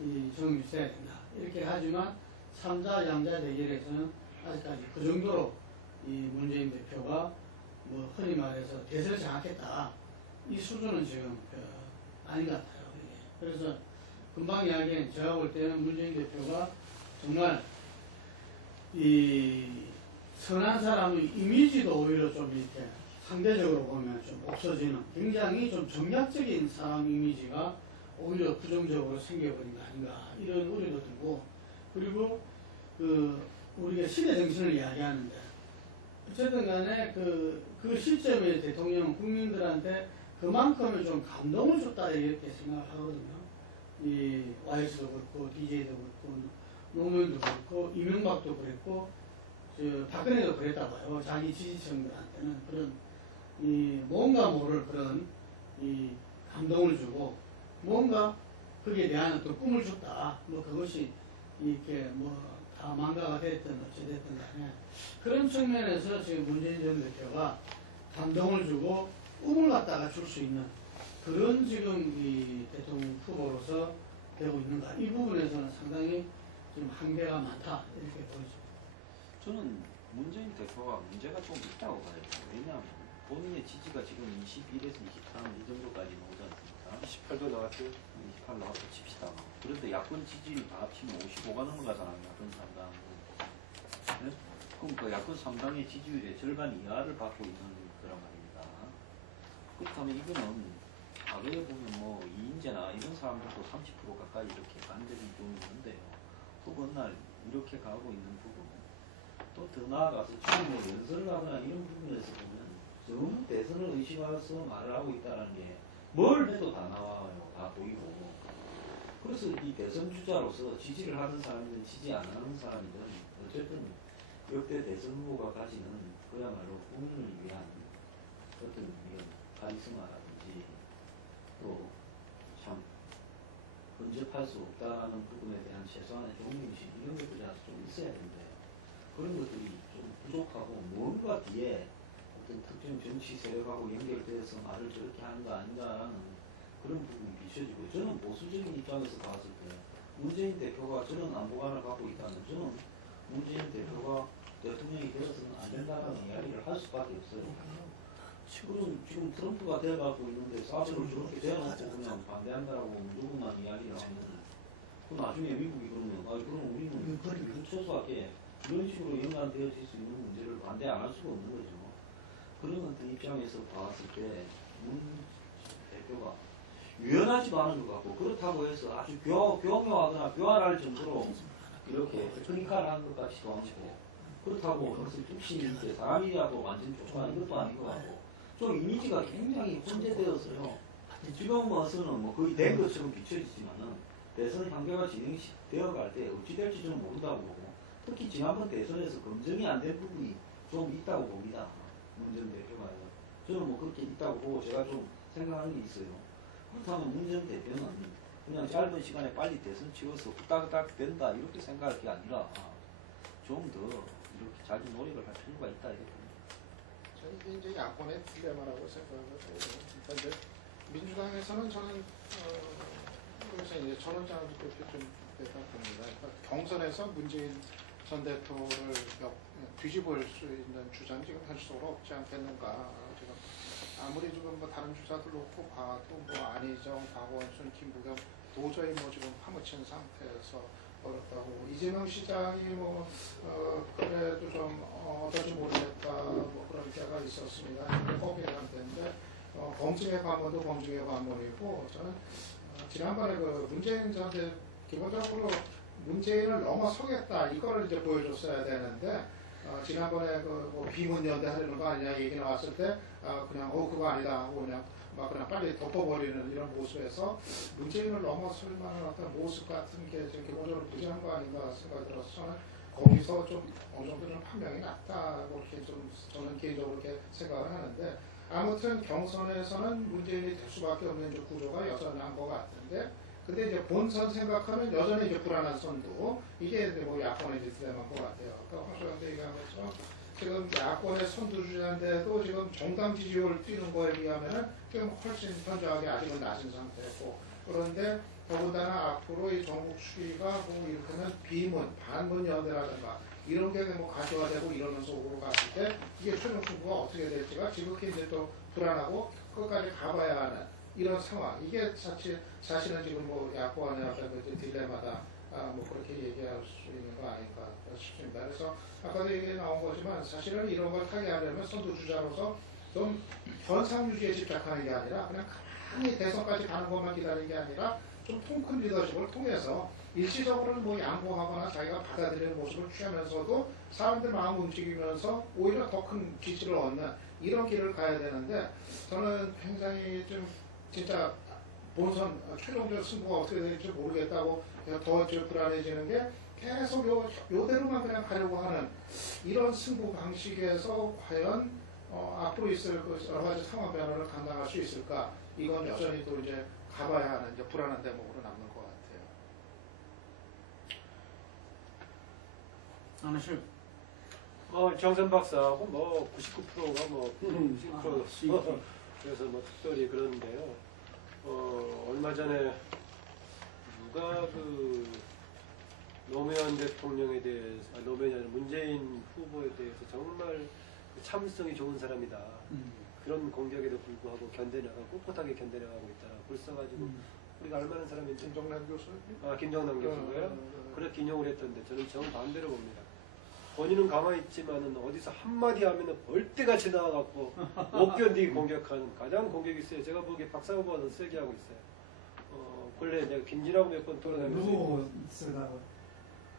이 정유세야 된다. 이렇게 하지만 삼자 양자 대결에서는 아직까지 그 정도로 이 문재인 대표가 뭐 흔히 말해서 대세를 장악했다. 이 수준은 지금 아닌 것 같아요. 이게. 그래서 금방 이야기한 제가 볼 때는 문재인 대표가 정말 이 선한 사람의 이미지도 오히려 좀 이렇게 상대적으로 보면 좀 없어지는 굉장히 좀 정략적인 사람 이미지가 오히려 부정적으로 생겨버린 거 아닌가 이런 우려도 들고, 그리고 우리가 시대 정신을 이야기하는데 어쨌든 간에 그 시점에 대통령은 국민들한테 그만큼의 좀 감동을 줬다 이렇게 생각하거든요. 이 YS도 그렇고 DJ도 그렇고 노무현도 그렇고 이명박도 그랬고 박근혜도 그랬다고 해요. 자기 지지층들한테는 그런 이 뭔가 모를 그런 이 감동을 주고 뭔가 거기에 대한 어떤 꿈을 줬다. 뭐 그것이 이렇게 뭐 다 망가가 됐든 어찌됐든 간에 그런 측면에서 지금 문재인 전 대표가 감동을 주고 꿈을 갖다가 줄 수 있는 그런 지금 이 대통령 후보로서 되고 있는가. 이 부분에서는 상당히 지금 한계가 많다. 이렇게 보이죠. 저는 문재인 대표가 문제가 좀 있다고 봐요. 왜냐하면 본인의 지지가 지금 21에서 23 이 정도까지 나오지 않습니까? 28도 나왔어요. 28 나와서 칩시다. 그런데 야권 지지율 다 합치면 55가 넘어가잖아요. 야권 3당. 네? 그럼 그 야권 3당의 지지율의 절반 이하를 받고 있는 거란 말입니다. 그렇다면 이거는 과거에 보면 뭐 이인재나 이런 사람들도 30% 가까이 이렇게 간 적이 좀 있는데요. 또 그날 이렇게 가고 있는 부분. 또 더 나아가서 지금 뭐 연설을 하거나 이런 부분에서 보면 전부 대선을 의식해서 말을 하고 있다는 게 뭘 해도 다 나와요. 다 보이고. 그래서 이 대선 주자로서 지지를 하는 사람이든 지지 안 하는 사람이든 어쨌든 역대 대선 후보가 가지는 그야말로 국민을 위한 어떤 이런 카리스마라든지 또 참 근접할 수 없다라는 부분에 대한 최소한의 존경심 이런 것들이 아주 좀 있어야 된대요. 그런 것들이 좀 부족하고 뭔가 뒤에 어떤 특정 정치 세력하고 연결돼서 말을 저렇게 하는 거 아닌가라는 그런 부분이 비춰지고, 저는 보수적인 입장에서 봤을 때 문재인 대표가 저런 안보관을 갖고 있다면 저는 문재인 대표가 대통령이 되어서는 안 된다는 이야기를 할 수밖에 없어요. 지금 트럼프가 되어가고 있는데 사드를 저렇게 대어놓고 그냥 반대한다라고 누구만 이야기를 하면 그 나중에 미국이 그러면 그럼 우리는 소소하게 이런 식으로 연관되어질 수 있는 문제를 반대 안 할 수가 없는 거죠. 그런 어떤 입장에서 봤을 때 문 대표가 유연하지도 않은 것 같고, 그렇다고 해서 아주 교묘하거나 교활할 정도로 이렇게 테크니컬한 것 같지도 않고, 그렇다고 무슨 뚝심 있게 사람이라도 완전 좋아하는 것도 아닌 것 같고, 좀 이미지가 굉장히 혼재되었어요. 지금 와서는 뭐 거의 된 것처럼 비춰지지만은 대선 향계가 진행되어 갈 때 어찌 될지 좀 모른다고 보고, 특히 지난번 대선에서 검증이 안 된 부분이 좀 있다고 봅니다. 문 전 대표가요. 저는 뭐 그렇게 있다고 보고 제가 좀 생각하는 게 있어요. 그렇다면 문 전 대표는 그냥 짧은 시간에 빨리 대선 치워서 후딱후딱 된다 이렇게 생각할 게 아니라 좀 더 이렇게 자기 노력을 할 필요가 있다 이렇게. 이게 이제 야권의 딜레마라고 생각을 해요. 그러니까 이제 민주당에서는 저는 여기서 이제 전원장을 그렇게 좀 봅니다. 그러니까 경선에서 문재인 전 대표를 뒤집을 수 있는 주장이 지금 현실적으로 없지 않겠는가. 지금 아무리 지금 뭐 다른 주자들 놓고 봐도 뭐 안희정, 박원순, 김부겸 도저히 뭐 지금 파묻힌 상태에서 어렵다고. 이재명 시장이 뭐 그래도 좀 어떨지 모르겠다 뭐 그런 때가 있었습니다. 거기에 관계인데 검증의 관문도 검증의 관문이고, 저는 지난번에 그 문재인 전 대표 기본적으로 문재인을 넘어서겠다 이거를 이제 보여줬어야 되는데 지난번에 그 비문연대 하려는 거 아니냐 얘기 나왔을 때 그냥 그거 아니다 하고 그냥 빨리 덮어버리는 이런 모습에서 문재인을 넘어설 만한 어떤 모습 같은 게 지금 기본적으로 부재한 거 아닌가 생각이 들어서 저는 거기서 좀 어느 정도 좀 판명이 났다고 이렇게 좀 저는 개인적으로 이렇게 생각을 하는데 아무튼 경선에서는 문재인이 될 수밖에 없는 이제 구조가 여전한 것 같은데 근데 이제 본선 생각하면 여전히 이제 불안한 선두 이게 이제 뭐 야권의 이제 딜레마인 것 같아요. 아까 황소영 얘기한 것처럼 지금 야권의 선두주자인데도 지금 정당 지지율 뛰는 거에 비하면은 지금 훨씬 현저하게 아직은 낮은 상태고 그런데 더군다나 앞으로 이 전국 추이가 뭐 이를테면 비문, 반문 연대라든가 이런 게 뭐 가시화되고 이러는 속으로 갔을 때 이게 최종 승부가 어떻게 될지가 지극히 이제 또 불안하고 끝까지 가봐야 하는 이런 상황. 이게 사실은 지금 뭐 야권의 어떤 그 딜레마다 뭐 그렇게 얘기할 수 있는 거 아닌가 싶습니다. 그래서 아까도 얘기 나온 거지만 사실은 이런 걸 타게 하려면 선두주자로서 좀 현상 유지에 집착하는 게 아니라 그냥 가만히 대선까지 가는 것만 기다리는 게 아니라 좀 통 큰 리더십을 통해서 일시적으로는 뭐 양보하거나 자기가 받아들이는 모습을 취하면서도 사람들 마음 움직이면서 오히려 더 큰 지지를 얻는 이런 길을 가야 되는데 저는 굉장히 좀 진짜 본선 최종적 승부가 어떻게 될지 모르겠다고 더 불안해지는 게 계속 요대로만 그냥 가려고 하는 이런 승부 방식에서 과연 앞으로 있을 그 여러 가지 상황 변화를 감당할 수 있을까? 이건 여전히 또 이제 가봐야 하는 이제 불안한 대목으로 남는 것 같아요. 안하실 정선 박사하고 뭐 99%가 뭐 99% 그래서 뭐 특별히 그러는데요. 얼마 전에 누가 그 노무현 대통령에 대해서 노무현이 아니라 문재인 후보에 대해서 정말 그 참성이 좋은 사람이다. 그런 공격에도 불구하고 견뎌나가고 꿋꿋하게 견뎌나가고 있다. 벌써 가지고 우리가 알만한 사람인지 김정남 교수? 김정남 교수가요. 그렇게 인용을 했던데 저는 정반대로 봅니다. 본인은 가만히 있지만은 어디서 한마디 하면은 벌떼같이 나와갖고 못 견디게 공격하는 가장 공격이 세요. 제가 보기에 박사후보가 더 세게 하고 있어요. 원래 내가 김진하고 몇 번 돌아다니면서 누구 쓰다가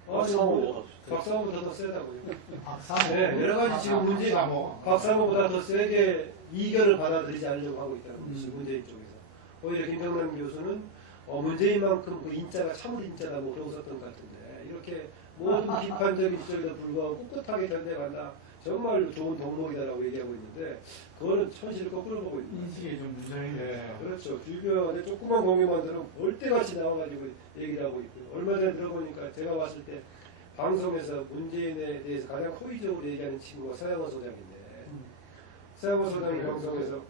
박사후보다 더 세다고요. 박사모. 네, 여러 가지 지금 문제 박사모. 박사후보다 더 세게 이견을 받아들이지 않으려고 하고 있다는 것이 문재인 쪽에서. 오히려 김정남 교수는 문재인만큼 그 인자가 참을 인자다 뭐 그러고 썼던 것 같은데 이렇게 모든 비판적인 지적에도 불구하고 꿋꿋하게 견뎌간다. 정말 좋은 덕목이다라고 얘기하고 있는데 그거는 현실을 거꾸로 보고 있는 거예요. 인식에 좀 문제가 있네요. 그렇죠. 주변에 조그만 공유만 들으면 볼때같이 나와가지고 얘기를 하고 있고요. 얼마 전에 들어보니까 제가 봤을 때 방송에서 문재인에 대해서 가장 호의적으로 얘기하는 친구가 서양원 소장인데 서양원 소장이 방송에서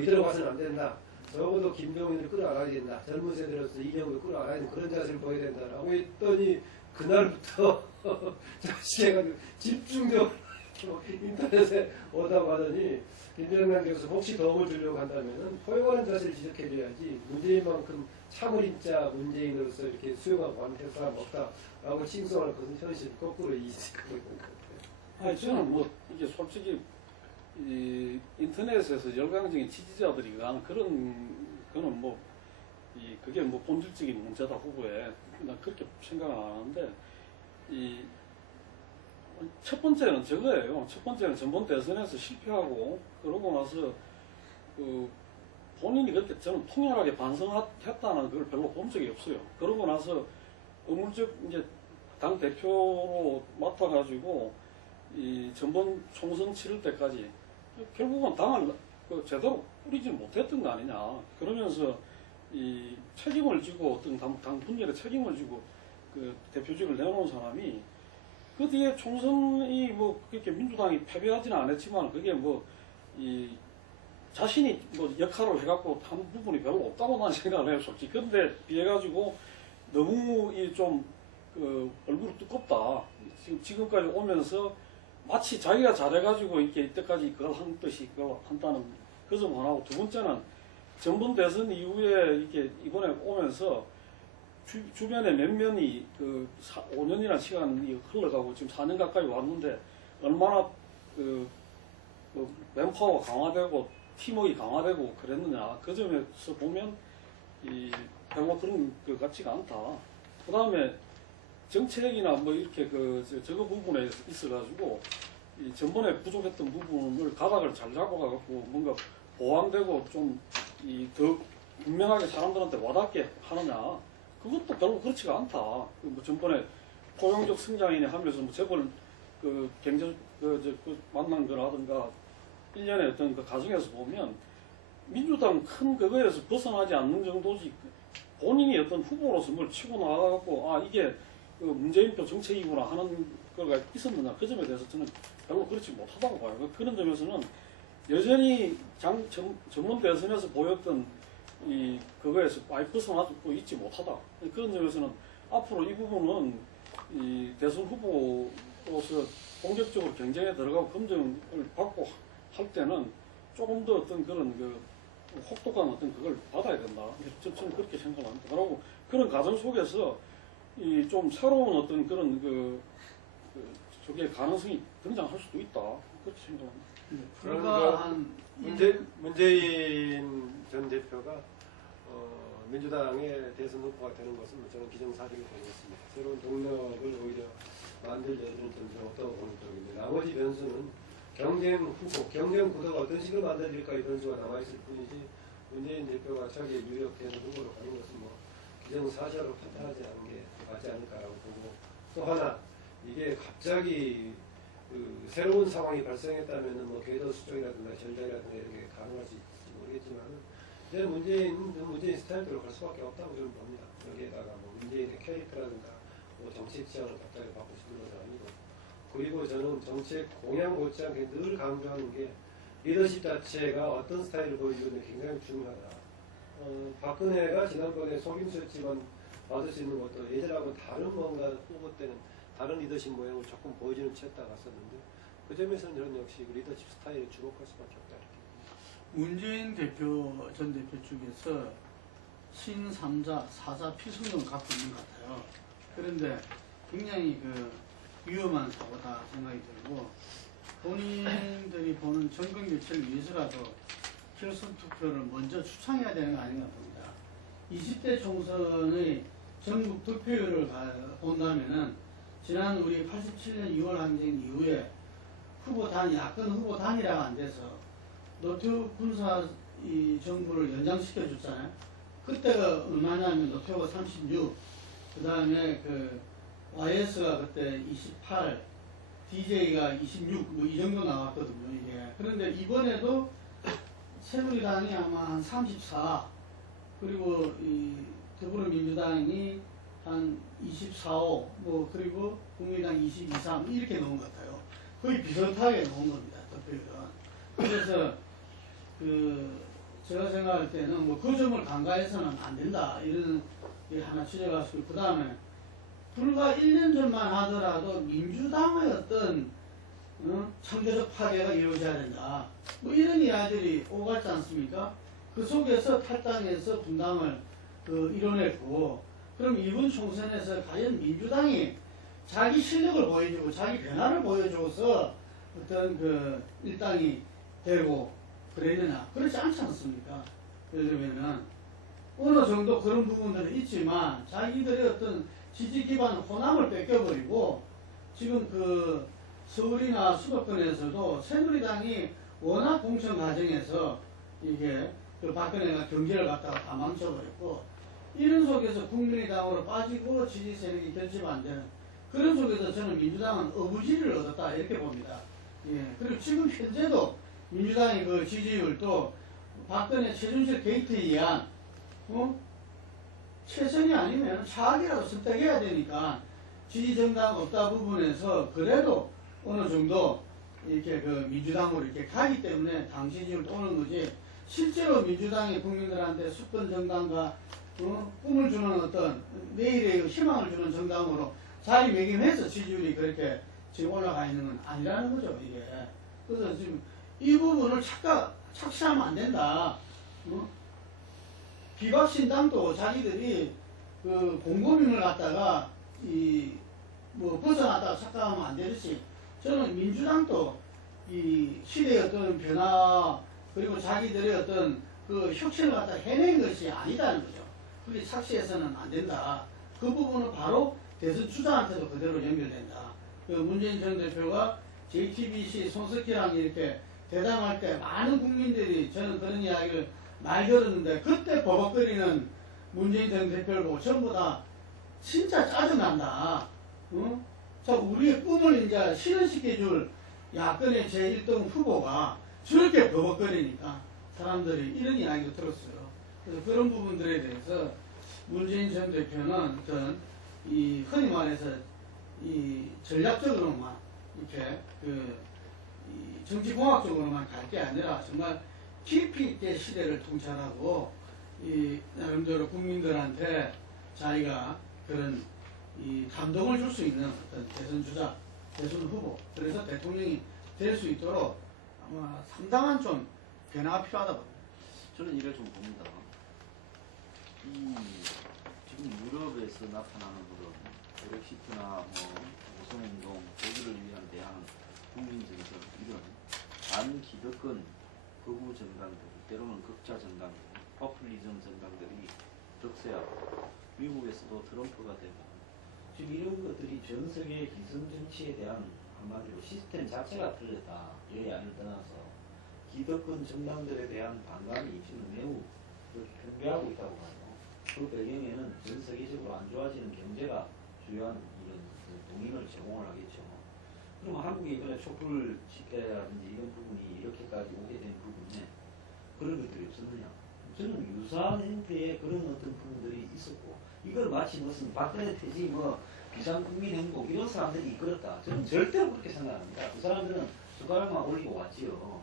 이대로 가서는 안 된다. 적어도 김병인을 끌어안아야 된다. 젊은 세대로서 이념을 끌어안아야 된다. 그런 자세를 보여야 된다라고 했더니 그날부터 자시해가지고 집중적으로 인터넷에 오다고 하더니 김정남 교수 혹시 도움을 주려고 한다면 포용하는 자세를 지적해줘야지 문재인만큼 참을 인자 문재인으로서 이렇게 수용하고 하는 사람 없다라고 칭송하는 것은 현실 거꾸로 이해하고 있는 것 같아요. 아니 저는 뭐 이게 솔직히 이 인터넷에서 열광적인 지지자들이 한 그런 거는 뭐 그게 뭐 본질적인 문제다 후보에 난 그렇게 생각 안 하는데 이 첫 번째는 저거예요. 첫 번째는 전번 대선에서 실패하고 그러고 나서 그 본인이 그렇게 저는 통렬하게 반성했다는 걸 별로 본 적이 없어요. 그러고 나서 의무적 이제 당 대표로 맡아가지고 이 전번 총선 치를 때까지 결국은 당을 제대로 꾸리지 못했던 거 아니냐. 그러면서 이 책임을 지고 어떤 당 분열에 책임을 지고 그 대표직을 내놓은 사람이 그 뒤에 총선이 뭐 그렇게 민주당이 패배하지는 않았지만 그게 뭐 이 자신이 뭐 역할을 해갖고 한 부분이 별로 없다고 나는 생각을 해요, 솔직히. 그런데 비해가지고 너무 이 좀 그 얼굴이 두껍다. 지금까지 오면서 마치 자기가 잘해가지고 이렇게 이때까지 그걸 한 듯이 그걸 한다는 그 점 하나고 두 번째는 전번 대선 이후에 이렇게 이번에 오면서 주변에 몇 면이 그 5년이라는 시간이 흘러가고 지금 4년 가까이 왔는데 얼마나 그 맨파워가 강화되고 팀워크가 강화되고 그랬느냐. 그 점에서 보면 이 별로 그런 것 같지가 않다. 그 다음에 정책이나 뭐 이렇게 저거 부분에 있어가지고 이 전번에 부족했던 부분을 가닥을 잘 잡아가지고 뭔가 보완되고 좀 더 분명하게 사람들한테 와닿게 하느냐. 그것도 별로 그렇지가 않다. 뭐 전번에 포용적 성장이네 하면서 뭐 재벌 그 경제 만난 거라든가 일련의 어떤 그 과정에서 보면 민주당 큰 그거에서 벗어나지 않는 정도지 본인이 어떤 후보로서 뭘 치고 나가갖고 아 이게 그 문재인표 정책이구나 하는 거가 있었느냐 그 점에 대해서 저는 별로 그렇지 못하다고 봐요. 그런 점에서는 여전히 전문 대선에서 보였던 이 그거에서 많이 벗어나고 있지 못하다. 그런 점에서는 앞으로 이 부분은 이 대선 후보로서 본격적으로 경쟁에 들어가고 검증을 받고 할 때는 조금 더 어떤 그런 그 혹독한 어떤 그걸 받아야 된다. 저는 그렇게 생각합니다. 그리고 그런 과정 속에서 이 좀 새로운 어떤 그런 저게 가능성이 등장할 수도 있다. 그렇게 생각합니다. 불과 한 문재인 전 대표가 민주당의 대선 후보가 되는 것은 저는 기정사실이 되고 있습니다. 새로운 동력을 오히려 만들 여지는 좀 없다고 보는 쪽인데 나머지 변수는 경쟁 후보, 경쟁 구도가 어떤 식으로 만들어질까의 변수가 남아있을 뿐이지 문재인 대표가 차기에 유력되는 후보로 가는 것은 뭐 기정사실로 판단하지 않는 게 맞지 않을까라고 보고 또 하나 이게 갑자기 그 새로운 상황이 발생했다면은 뭐 궤도 수정이라든가 전략이라든가 이런 게 가능할 수 있을지 모르겠지만은 이제 문재인 스타일대로 갈 수밖에 없다고 저는 봅니다. 여기에다가 뭐 문재인의 캐릭터라든가 뭐 정책 지향을 갑자기 바꾸시는 건 아니고 그리고 저는 정책 공약 못지않게 늘 강조하는 게 리더십 자체가 어떤 스타일을 보여주는 게 굉장히 중요하다. 박근혜가 지난번에 속임수였지만 받을 수 있는 것도 예전하고 다른 뭔가 후보 때는 다른 리더십 모양을 조금 보여주는 채였다 갔었는데 그 점에서는 저는 역시 그 리더십 스타일에 주목할 수밖에 없다 이렇게. 문재인 전 대표 쪽에서 신3자, 4자 필승을 갖고 있는 것 같아요. 그런데 굉장히 그 위험한 사고다 생각이 들고 본인들이 보는 정권 교체를 위해서라도 결선 투표를 먼저 추천해야 되는 거 아닌가 봅니다. 20대 총선의 전국 득표율을 본다면은 지난 우리 87년 2월 항쟁 이후에 야권 후보 단일화가 안 돼서 노태우 군사 이 정부를 연장시켜 줬잖아요. 그때가 얼마냐면 노태우가 36, 그 다음에 그 YS가 그때 28, DJ가 26, 뭐 이 정도 나왔거든요, 이게. 그런데 이번에도 새누리당이 아마 한 34, 그리고 이 더불어민주당이 한 24, 5, 뭐, 그리고 국민당 22, 3, 이렇게 놓은 것 같아요. 거의 비슷하게 놓은 겁니다, 득표율은. 그래서, 제가 생각할 때는 뭐, 그 점을 간과해서는 안 된다. 이런 게 하나 취재가 있고, 그 다음에, 불과 1년 전만 하더라도 민주당의 어떤, 창조적 파괴가 이루어져야 된다. 뭐, 이런 이야기들이 오갔지 않습니까? 그 속에서 탈당해서 분당을 이뤄냈고, 그럼 이번 총선에서 과연 민주당이 자기 실력을 보여주고 자기 변화를 보여줘서 어떤 일당이 되고 그랬느냐? 그렇지 않지 않습니까? 예를 들면은 어느 정도 그런 부분들은 있지만 자기들의 어떤 지지 기반 호남을 뺏겨버리고 지금 서울이나 수도권에서도 새누리당이 워낙 공천 과정에서 이게 박근혜가 경제를 갖다가 다 망쳐버렸고 이런 속에서 국민의당으로 빠지고 지지 세력이 결집 안 되는 그런 속에서 저는 민주당은 어부지리를 얻었다 이렇게 봅니다. 예. 그리고 지금 현재도 민주당의 그 지지율도 박근혜 최순실 게이트에 의한 최선이 아니면 차악이라도 선택해야 되니까 지지 정당 없다 부분에서 그래도 어느 정도 이렇게 민주당으로 이렇게 가기 때문에 당 지지율도 오는 거지 실제로 민주당이 국민들한테 수권 정당과 꿈을 주는 어떤 내일의 희망을 주는 정당으로 자리매김해서 지지율이 그렇게 지금 올라가 있는 건 아니라는 거죠, 이게. 그래서 지금 이 부분을 착시하면 안 된다. 비박신당도 자기들이 공고민을 갖다가 벗어났다가 착각하면 안 되듯이 저는 민주당도 이 시대의 어떤 변화 그리고 자기들의 어떤 혁신을 갖다 해낸 것이 아니다는 거죠. 그게 착시해서는 안 된다. 그 부분은 바로 대선 주자한테도 그대로 연결된다. 문재인 전 대표가 JTBC 손석희랑 이렇게 대담할 때 많은 국민들이 저는 그런 이야기를 많이 들었는데 그때 버벅거리는 문재인 전 대표를 보고 전부 다 진짜 짜증난다. 자, 우리의 꿈을 이제 실현시켜줄 야권의 제1등 후보가 저렇게 버벅거리니까 사람들이 이런 이야기도 들었어요. 그래서 그런 부분들에 대해서 문재인 전 대표는 이 흔히 말해서 이 전략적으로만 이렇게 이 정치공학적으로만 갈 게 아니라 정말 깊이 있게 시대를 통찰하고 이 나름대로 국민들한테 자기가 그런 이 감동을 줄 수 있는 어떤 대선 주자, 대선 후보, 그래서 대통령이 될 수 있도록 아마 상당한 좀 변화가 필요하다 봅니다. 저는 이걸 좀 봅니다. 이 지금 유럽에서 나타나는 그런 브렉시트나 오선운동, 독일을 위한 대항, 국민정서 이런 반기득권 거부 정당들, 때로는 극자 정당들, 포퓰리즘 정당들이 득세하고 미국에서도 트럼프가 되고 지금 이런 것들이 전 세계 기성 정치에 대한 한마디로 시스템 자체가 틀렸다. 여야를 떠나서 기득권 정당들에 대한 반감이 지금 매우 팽배하고 있다고 봐요. 그 배경에는 전 세계적으로 안 좋아지는 경제가 주요한 이런 동인을 제공을 하겠죠. 그럼 한국이 이번에 촛불 집회라든지 이런 부분이 이렇게까지 오게 된 부분에 그런 것들이 없었느냐? 저는 유사한 형태의 그런 어떤 부분들이 있었고 이걸 마치 무슨 박근혜 퇴직 비상국민 행복 이런 사람들이 이끌었다. 저는 절대로 그렇게 생각합니다. 그 사람들은 숟가락만 올리고 왔지요.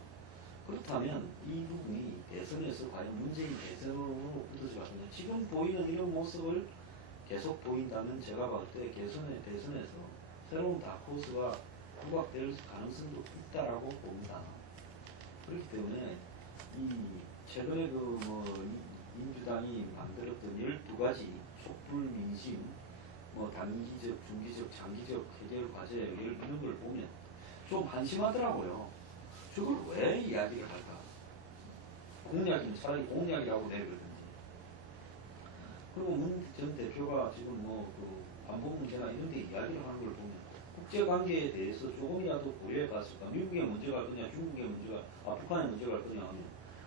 그렇다면 이 부분이 대선에서 과연 문재인 대선으로 붙어져 가거든요. 지금 보이는 이런 모습을 계속 보인다면 제가 봤을 때 대선에서 새로운 다크호스가 부각될 가능성도 있다라고 봅니다. 그렇기 때문에 이 최근에 민주당이 만들었던 12가지 촛불 민심, 단기적, 중기적, 장기적 해결 과제 이런 걸 보면 좀 한심하더라고요. 저걸 왜 이야기를 할까? 공약이면 차라리 공약이라고 내버리든지. 그리고 문 전 대표가 지금 반복 문제나 이런 데 이야기를 하는 걸 보면 국제관계에 대해서 조금이라도 고려해 봤을까? 미국의 문제가 할 거냐, 중국의 문제가, 북한의 문제가 할 거냐 하면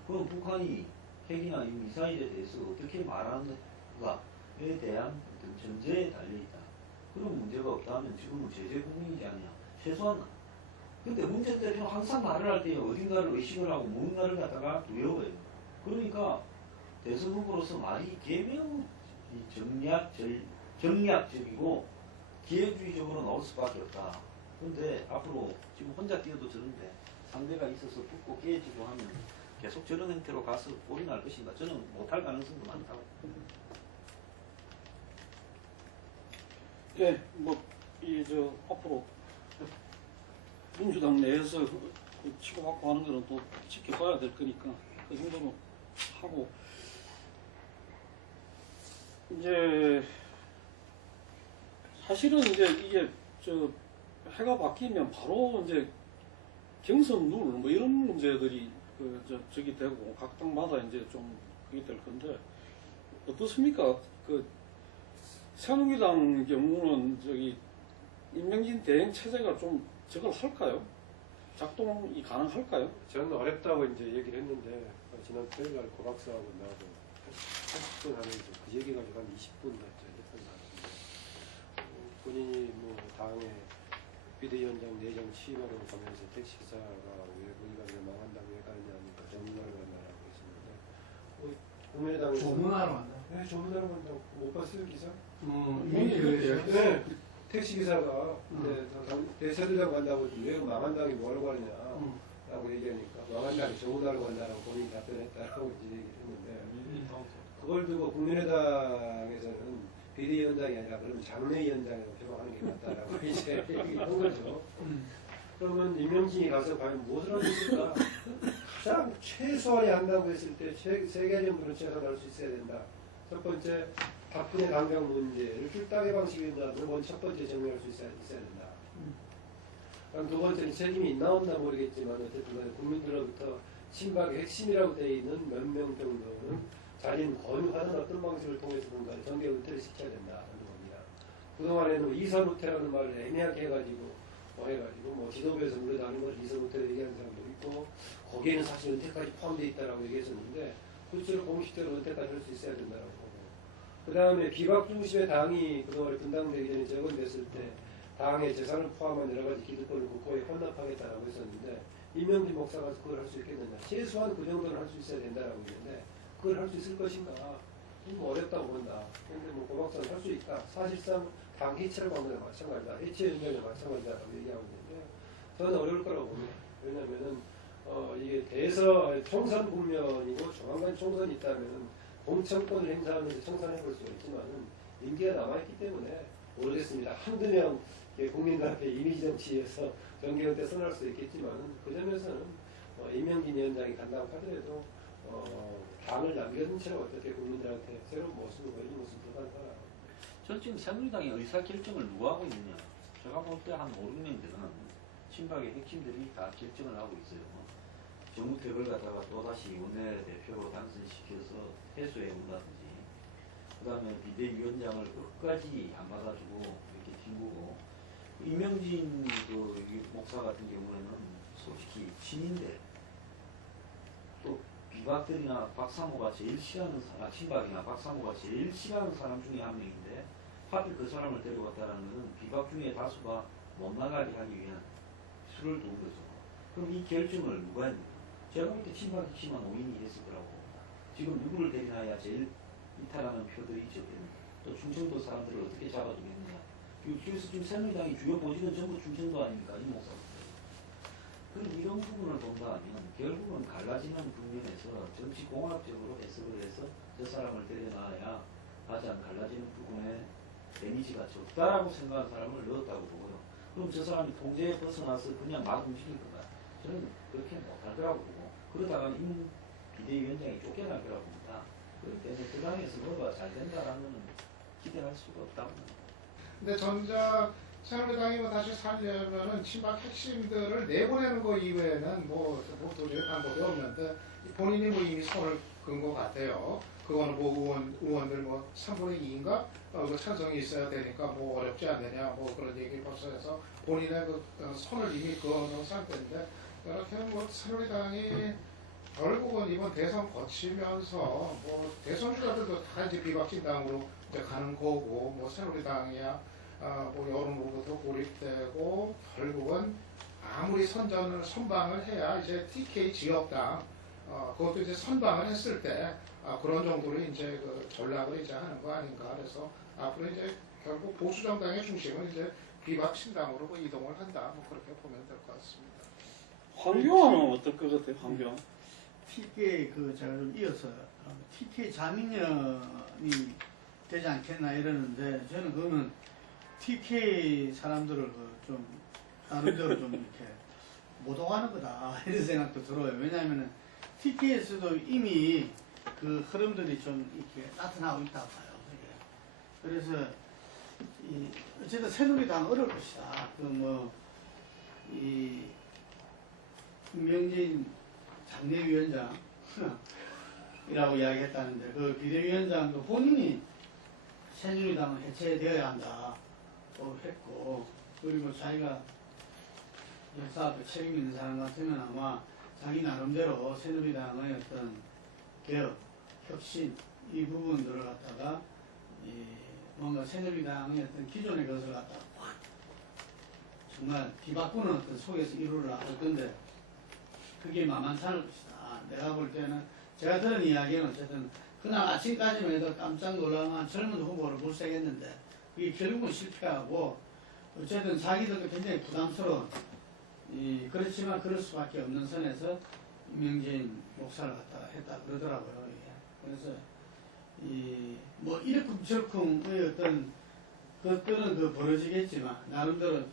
그럼 북한이 핵이나 이 미사일에 대해서 어떻게 말하는가에 대한 어떤 전제에 달려있다. 그런 문제가 없다면 지금은 제재 국민이지 않냐. 최소한 근데 문제 때문에 항상 말을 할 때 어딘가를 의식을 하고 뭔가를 갖다가 두려워해요. 그러니까 대선 후보로서 말이 개명 정략적이고 기회주의적으로 나올 수밖에 없다. 그런데 앞으로 지금 혼자 뛰어도 저런데 상대가 있어서 붙고 깨지고 하면 계속 저런 형태로 가서 꼴이 날 것인가? 저는 못할 가능성도 많다고. 예, 앞으로 민주당 내에서 치고받고 하는 거는 또 지켜봐야 될 거니까 그 정도로 하고 이제 사실은 이제 이게 해가 바뀌면 바로 이제 경선 룰 이런 문제들이 저기 되고 각 당마다 이제 좀 그게 될 건데 어떻습니까? 새누리당 경우는 임명진 대행 체제가 좀 저걸 할까요? 작동이 가능할까요? 저는 어렵다고 이제 얘기를 했는데 지난 토요일 날 고박사하고 나하고 30분 하면서 그 얘기 가지고 한 20분 했던 것 같은데 본인이 당의 비대위원장 내정 취임하러 가면서 택시기사가 왜 거기가 왜 망한다고 왜 가느냐니까 전문가로 간다라고 했었는데 국민의당에서 조문하러 간다. 네, 조문하러 간다고 못 봤어요 기사? 이미 그랬어요. 네, 택시기사가 대세들하고 간다고 왜 망한 당이 뭐라고 하느냐 라고 얘기하니까 망한 당이 조문하러 간다라고 본인이 답변했다라고 이제 얘기를 했는데 그걸 두고 국민의당에서는 비대위원장이 아니라 그러면 장례위원장이라고 표방하는 게 맞다라고 이제 얘기한 거죠. 그러면 임명진이 가서 과연 무엇을 하고 있을까? 가장 최소한에 한다고 했을 때 세 개념으로 최소한 할 수 있어야 된다. 첫 번째, 박근혜 강경 문제를 쫄딱의 방식이다. 그건 첫 번째 정리할 수 있어야 된다. 그럼 두 번째는 책임이 있나 없나 모르겠지만 어쨌든 국민들로부터 친박의 핵심이라고 되어 있는 몇 명 정도는 자기는 권유하는 어떤 방식을 통해서 뭔가 정계 은퇴를 시켜야 된다는 겁니다. 그동안에는 이선 후퇴라는 말을 애매하게 해가지고 지도부에서 물러나는 걸 이선 후퇴로 얘기하는 사람도 있고 거기에는 사실 은퇴까지 포함되어 있다라고 얘기했었는데 그것을 공식대로 은퇴까지 할 수 있어야 된다라고 보고 그 다음에 비박 중심의 당이 그동안에 분당되기 전에 재건됐을 때 당의 재산을 포함한 여러 가지 기득권을 국고에 헌납하겠다라고 했었는데 이명진 목사가 그걸 할 수 있겠느냐? 최소한 그 정도는 할 수 있어야 된다라고 했는데 그걸 할 수 있을 것인가? 좀 어렵다고 본다. 그런데 뭐 고박사는 할 수 있다. 사실상 당 해체를 받는 거나 마찬가지다. 해체 연장에 마찬가지다라고 얘기하고 있는데 저는 어려울 거라고 봅니다. 왜냐면은 이게 총선 국면이고 조만간 총선이 있다면 공천권을 행사하면서 청산해 볼 수가 있지만은 임기가 남아있기 때문에 모르겠습니다. 한두 명 국민들 앞에 이미지 정치에서 정계원 때 선언할 수 있겠지만은 그 점에서는 이명진 위원장이 간다고 하더라도 당을 남겨둔 채로 어떻게 국민들한테 새로운 모습을 보이는 모습을 불가능하다. 전 지금 새누리당의 의사결정을 누가 하고 있느냐. 제가 볼 때 한 5, 6년 되는 친박의 핵심들이 다 결정을 하고 있어요. 정우택을 갖다가 또다시 원내대표로 당선시켜서 해소해 온다든지, 그 다음에 비대위원장을 끝까지 안 받아주고 이렇게 튕기고, 이명진 목사 같은 경우에는 솔직히 친인데, 또 비박들이나 박사모가 제일 싫어하는 사람, 친박이나 박사모가 제일 싫어하는 사람 중에 한 명인데, 하필 그 사람을 데려갔다는 것은 비박 중에 다수가 못 나가게 하기 위한 수를 둔 거죠. 그럼 이 결정을 누가 했느냐? 제가 볼 때 친박 핵심한 5인이 했을 거라고 봅니다. 지금 누구를 데려놔야 제일 이탈하는 표들이 있죠. 또 충청도 사람들을 어떻게 잡아주겠느냐. 그래서 지금 새누리당의 주요 보직은 전부 충청도 아닙니까? 이 목사들. 그럼 이런 부분을 본다면 결국은 갈라지는 국면에서 정치 공학적으로 해석을 해서 저 사람을 데려놔야 하지 않은 갈라지는 부분에 데미지가 적다라고 생각하는 사람을 넣었다고 보고요. 그럼 저 사람이 통제에 벗어나서 그냥 막 움직일 거다. 저는 그렇게 못할 거라고 보고, 그러다가 비대위원장이 쫓겨날 거라고 봅니다. 그렇기 때문에 그 당에서 뭐가 잘 된다라는 기대할 수가 없다고 봅니다. 근데 전자 새누리당이 뭐 다시 살려면은 친박 핵심들을 내보내는 거 이외에는 도저히 방법이 없는데 본인이 뭐 이미 손을 끈 것 같아요. 그거는 뭐 의원들 3분의 2인가 찬성이 있어야 되니까 어렵지 않느냐 그런 얘기 벌써 해서 본인의 손을 이미 그어놓은 상태인데, 이렇게 새누리당이 결국은 이번 대선 거치면서 대선 주자들도 다 이제 비박진당으로 이제 가는 거고, 새누리당이야 여론으로부터 고립되고, 결국은 아무리 선방을 해야 이제 TK 지역당 그것도 이제 선방을 했을 때 그런 정도로 이제 전략을 이제 하는 거 아닌가. 그래서 앞으로 이제 결국 보수 정당의 중심은 이제 비박 신당으로 이동을 한다. 그렇게 보면 될 것 같습니다. 황교안은 어떨 것 같아요? 황교안? TK 제가 좀 이어서 TK 자민련이 되지 않겠나 이러는데, 저는 그거는 TK 사람들을 좀 나름대로 좀 이렇게 모독하는 거다 이런 생각도 들어요. 왜냐하면 TK에서도 이미 그 흐름들이 좀 이렇게 나타나고 있다고 봐요. 그래서 어쨌든 새누리당 어려울 것이다. 김명진 장례위원장 이라고 이야기했다는데, 그 비대위원장도 본인이 새누리당은 해체되어야 한다 했고, 그리고 자기가 역사 앞에 책임 있는 사람 같으면 아마 자기 나름대로 새누리당의 어떤 개혁, 혁신 이 부분들을 갖다가 뭔가 새누리당의 어떤 기존의 것을 갖다가 확 정말 뒤바꾸는 어떤 속에서 이루려 할 건데, 그게 만만치 않을 것이다. 내가 볼 때는, 제가 들은 이야기는 어쨌든 그날 아침까지만 해도 깜짝 놀랄만한 젊은 후보를 물색했는데 그게 결국은 실패하고, 어쨌든 자기들도 굉장히 부담스러운, 그렇지만 그럴 수밖에 없는 선에서 이명진 목사를 갖다가 했다 그러더라고요. 그래서 이러쿵저러쿵의 어떤 것들은 벌어지겠지만, 나름대로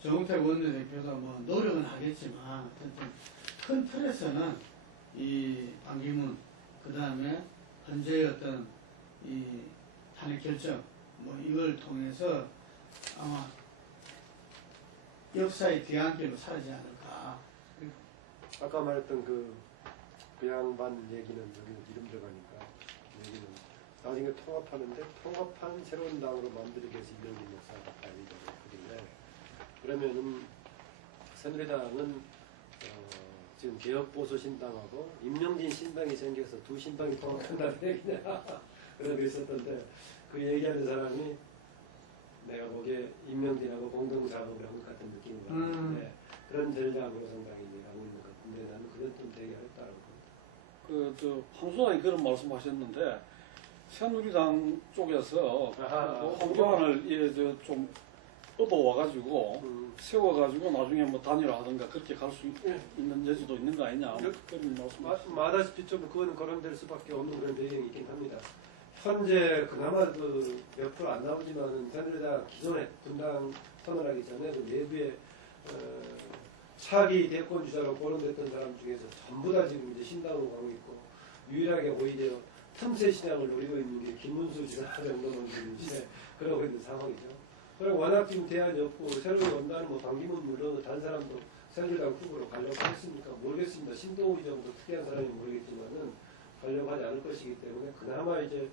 정우택 원내대표도 노력은 하겠지만, 어쨌든 큰 틀에서는 반기문, 그 다음에 현재의 어떤 탄핵 결정 이걸 통해서 아마 역사의 뒤안길로 사라지지 않을까. 아까 말했던 그 양반 얘기는 여기 이름 들어가니까 얘기는 나중에 통합하는데 통합한 새로운 당으로 만들기 위해서 이명진 목사가 발의되는 거인데, 그러면은 새누리당은 지금 개혁보수 신당하고 임명진 신당이 생겨서 두 신당이 통합한다는 얘기냐 그런 게 있었던데, 그 얘기하는 사람이 내가 보기에 임명진하고 공동 작업을 한 것 같은 느낌이 나는데 그런 전략으로 상당히 이제 가고 있는 것 같은데 나는 그건 좀 되게 어렵다고 봅니다. 황소장이 그런 말씀하셨는데 새누리당 쪽에서 아하. 황교안을 좀 얻어와가지고 음. 세워가지고 나중에 뭐 단일화 하든가 그렇게 갈 수 있는 여지도 있는 거 아니냐 예. 그런 말씀. 마다시피 좀 그거는 거론될 수밖에 없는 그런 배경이 있긴 합니다. 현재 그나마 몇 프로 안 나오지만은 새누리당 기존에 분당 선언하기 전에 그 내부에 차기 대권 주자로 거론됐던 사람 중에서 전부 다 지금 이제 신당으로 가고 있고 유일하게 오히려 틈새 시장을 노리고 있는 게 김문수 지사 정도는 지금 이제 그러고 있는 상황이죠. 그리고 워낙 지금 대안이 없고 새로운 원단은 뭐 반기문 물론 다른 사람도 새누리당 후보로 가려고 했으니까 모르겠습니다. 신동욱이 정도 특이한 사람이 모르겠지만은 가려고 하지 않을 것이기 때문에 그나마 이제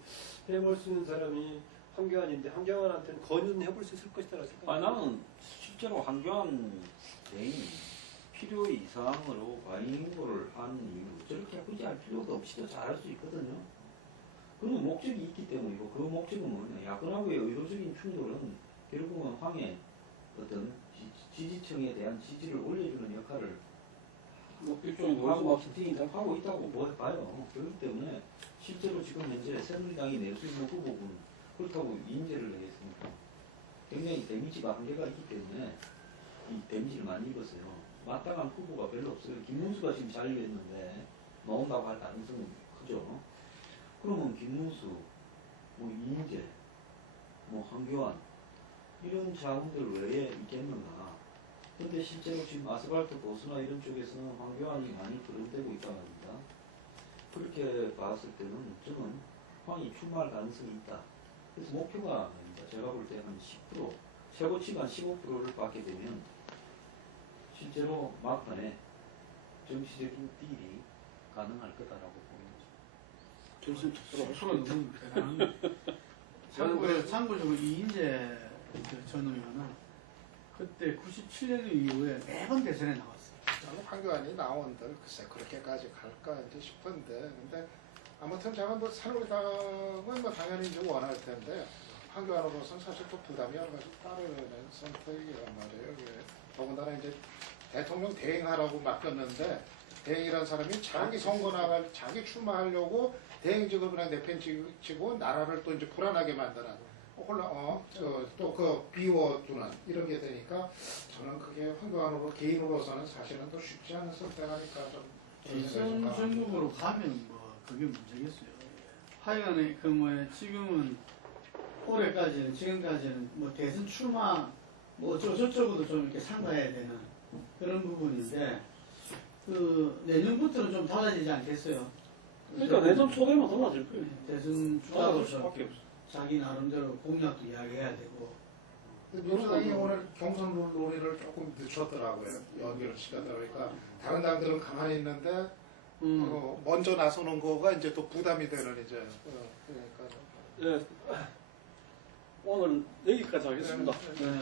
해볼 수 있는 사람이 황교안인데 황교안한테는 권유는 해볼 수 있을 것이라고 생각합니다. 나는 실제로 한교안 대행이 필요 이상으로 과잉행보를 하는 이유로 저렇게 굳이 할 필요도 없이도 잘할 수 있거든요. 그런 목적이 있기 때문이고 그 목적은 뭐냐. 야권하고의 의도적인 충돌은 결국은 황의 어떤 지지층에 대한 지지를 올려주는 역할을 뭐 일종의 하고 있다고 봐요. 그렇기 때문에 실제로 지금 현재 새누리당이 낼 수 있는 후보군 그렇다고 인재를 내겠습니까? 굉장히 데미지가 한계가 있기 때문에 이 데미지를 많이 입었어요. 마땅한 후보가 별로 없어요. 김문수가 지금 잘렸는데 나온다고 할 가능성은 크죠. 그러면 김문수, 뭐 이인재, 뭐 한교안 이런 자원들 외에 있겠는가? 근데 실제로 지금 아스팔트 보수나 이런 쪽에서는 황교안이 많이 거론되고 있다고 합니다. 그렇게 봤을 때는 저는 황이 출마할 가능성이 있다. 그래서 목표가 제가 볼 때 한 10%, 최고치가 한 15%를 받게 되면 실제로 막판에 정치적인 딜이 가능할 거다라고 보는 거죠. 결승 투표로 수가 너무 대단한 참고적으로 이인재 전 의원은 그때 97년 이후에 매번 대선에 나왔어요. 저는 황교안이 나온들 글쎄 그렇게까지 갈까 이제 싶은데 근데 아무튼 제가 뭐 새누리당은 뭐 당연히 이제 원할 텐데 황교안으로서는 사실 또 부담이 여러 가지 따르는 선택이란 말이에요. 더군다나 이제 대통령 대행하라고 맡겼는데 대행이라는 사람이 자기 선거 나갈 자기 출마하려고 대행직을 그냥 내팽치고 나라를 또 이제 불안하게 만드는 또 그 비워두는 이런 게 되니까 저는 그게 황교안으로 개인으로서는 사실은 또 쉽지 않은 선택 아닐까 좀 일선 전국으로 가면 뭐 그게 문제겠어요. 하여간에 그 뭐 지금은 올해까지는 지금까지는 뭐 대선 출마 뭐 저쪽으로도 좀 이렇게 상가해야 되는 그런 부분인데 그 내년부터는 좀 달라지지 않겠어요. 그러니까 내년 초되면 달라질 거예요. 대선 달라질 주자로서 수밖에 없어. 자기 나름대로 공약도 이야기해야 되고. 민주당이 오늘 경선 논의를 조금 늦췄더라고요. 연기를 시켰다 그러니까 다른 당들은 가만히 있는데 먼저 나서는 거가 이제 또 부담이 되는 이제 그러니까 예. 오늘 여기까지 하겠습니다. 네. 네.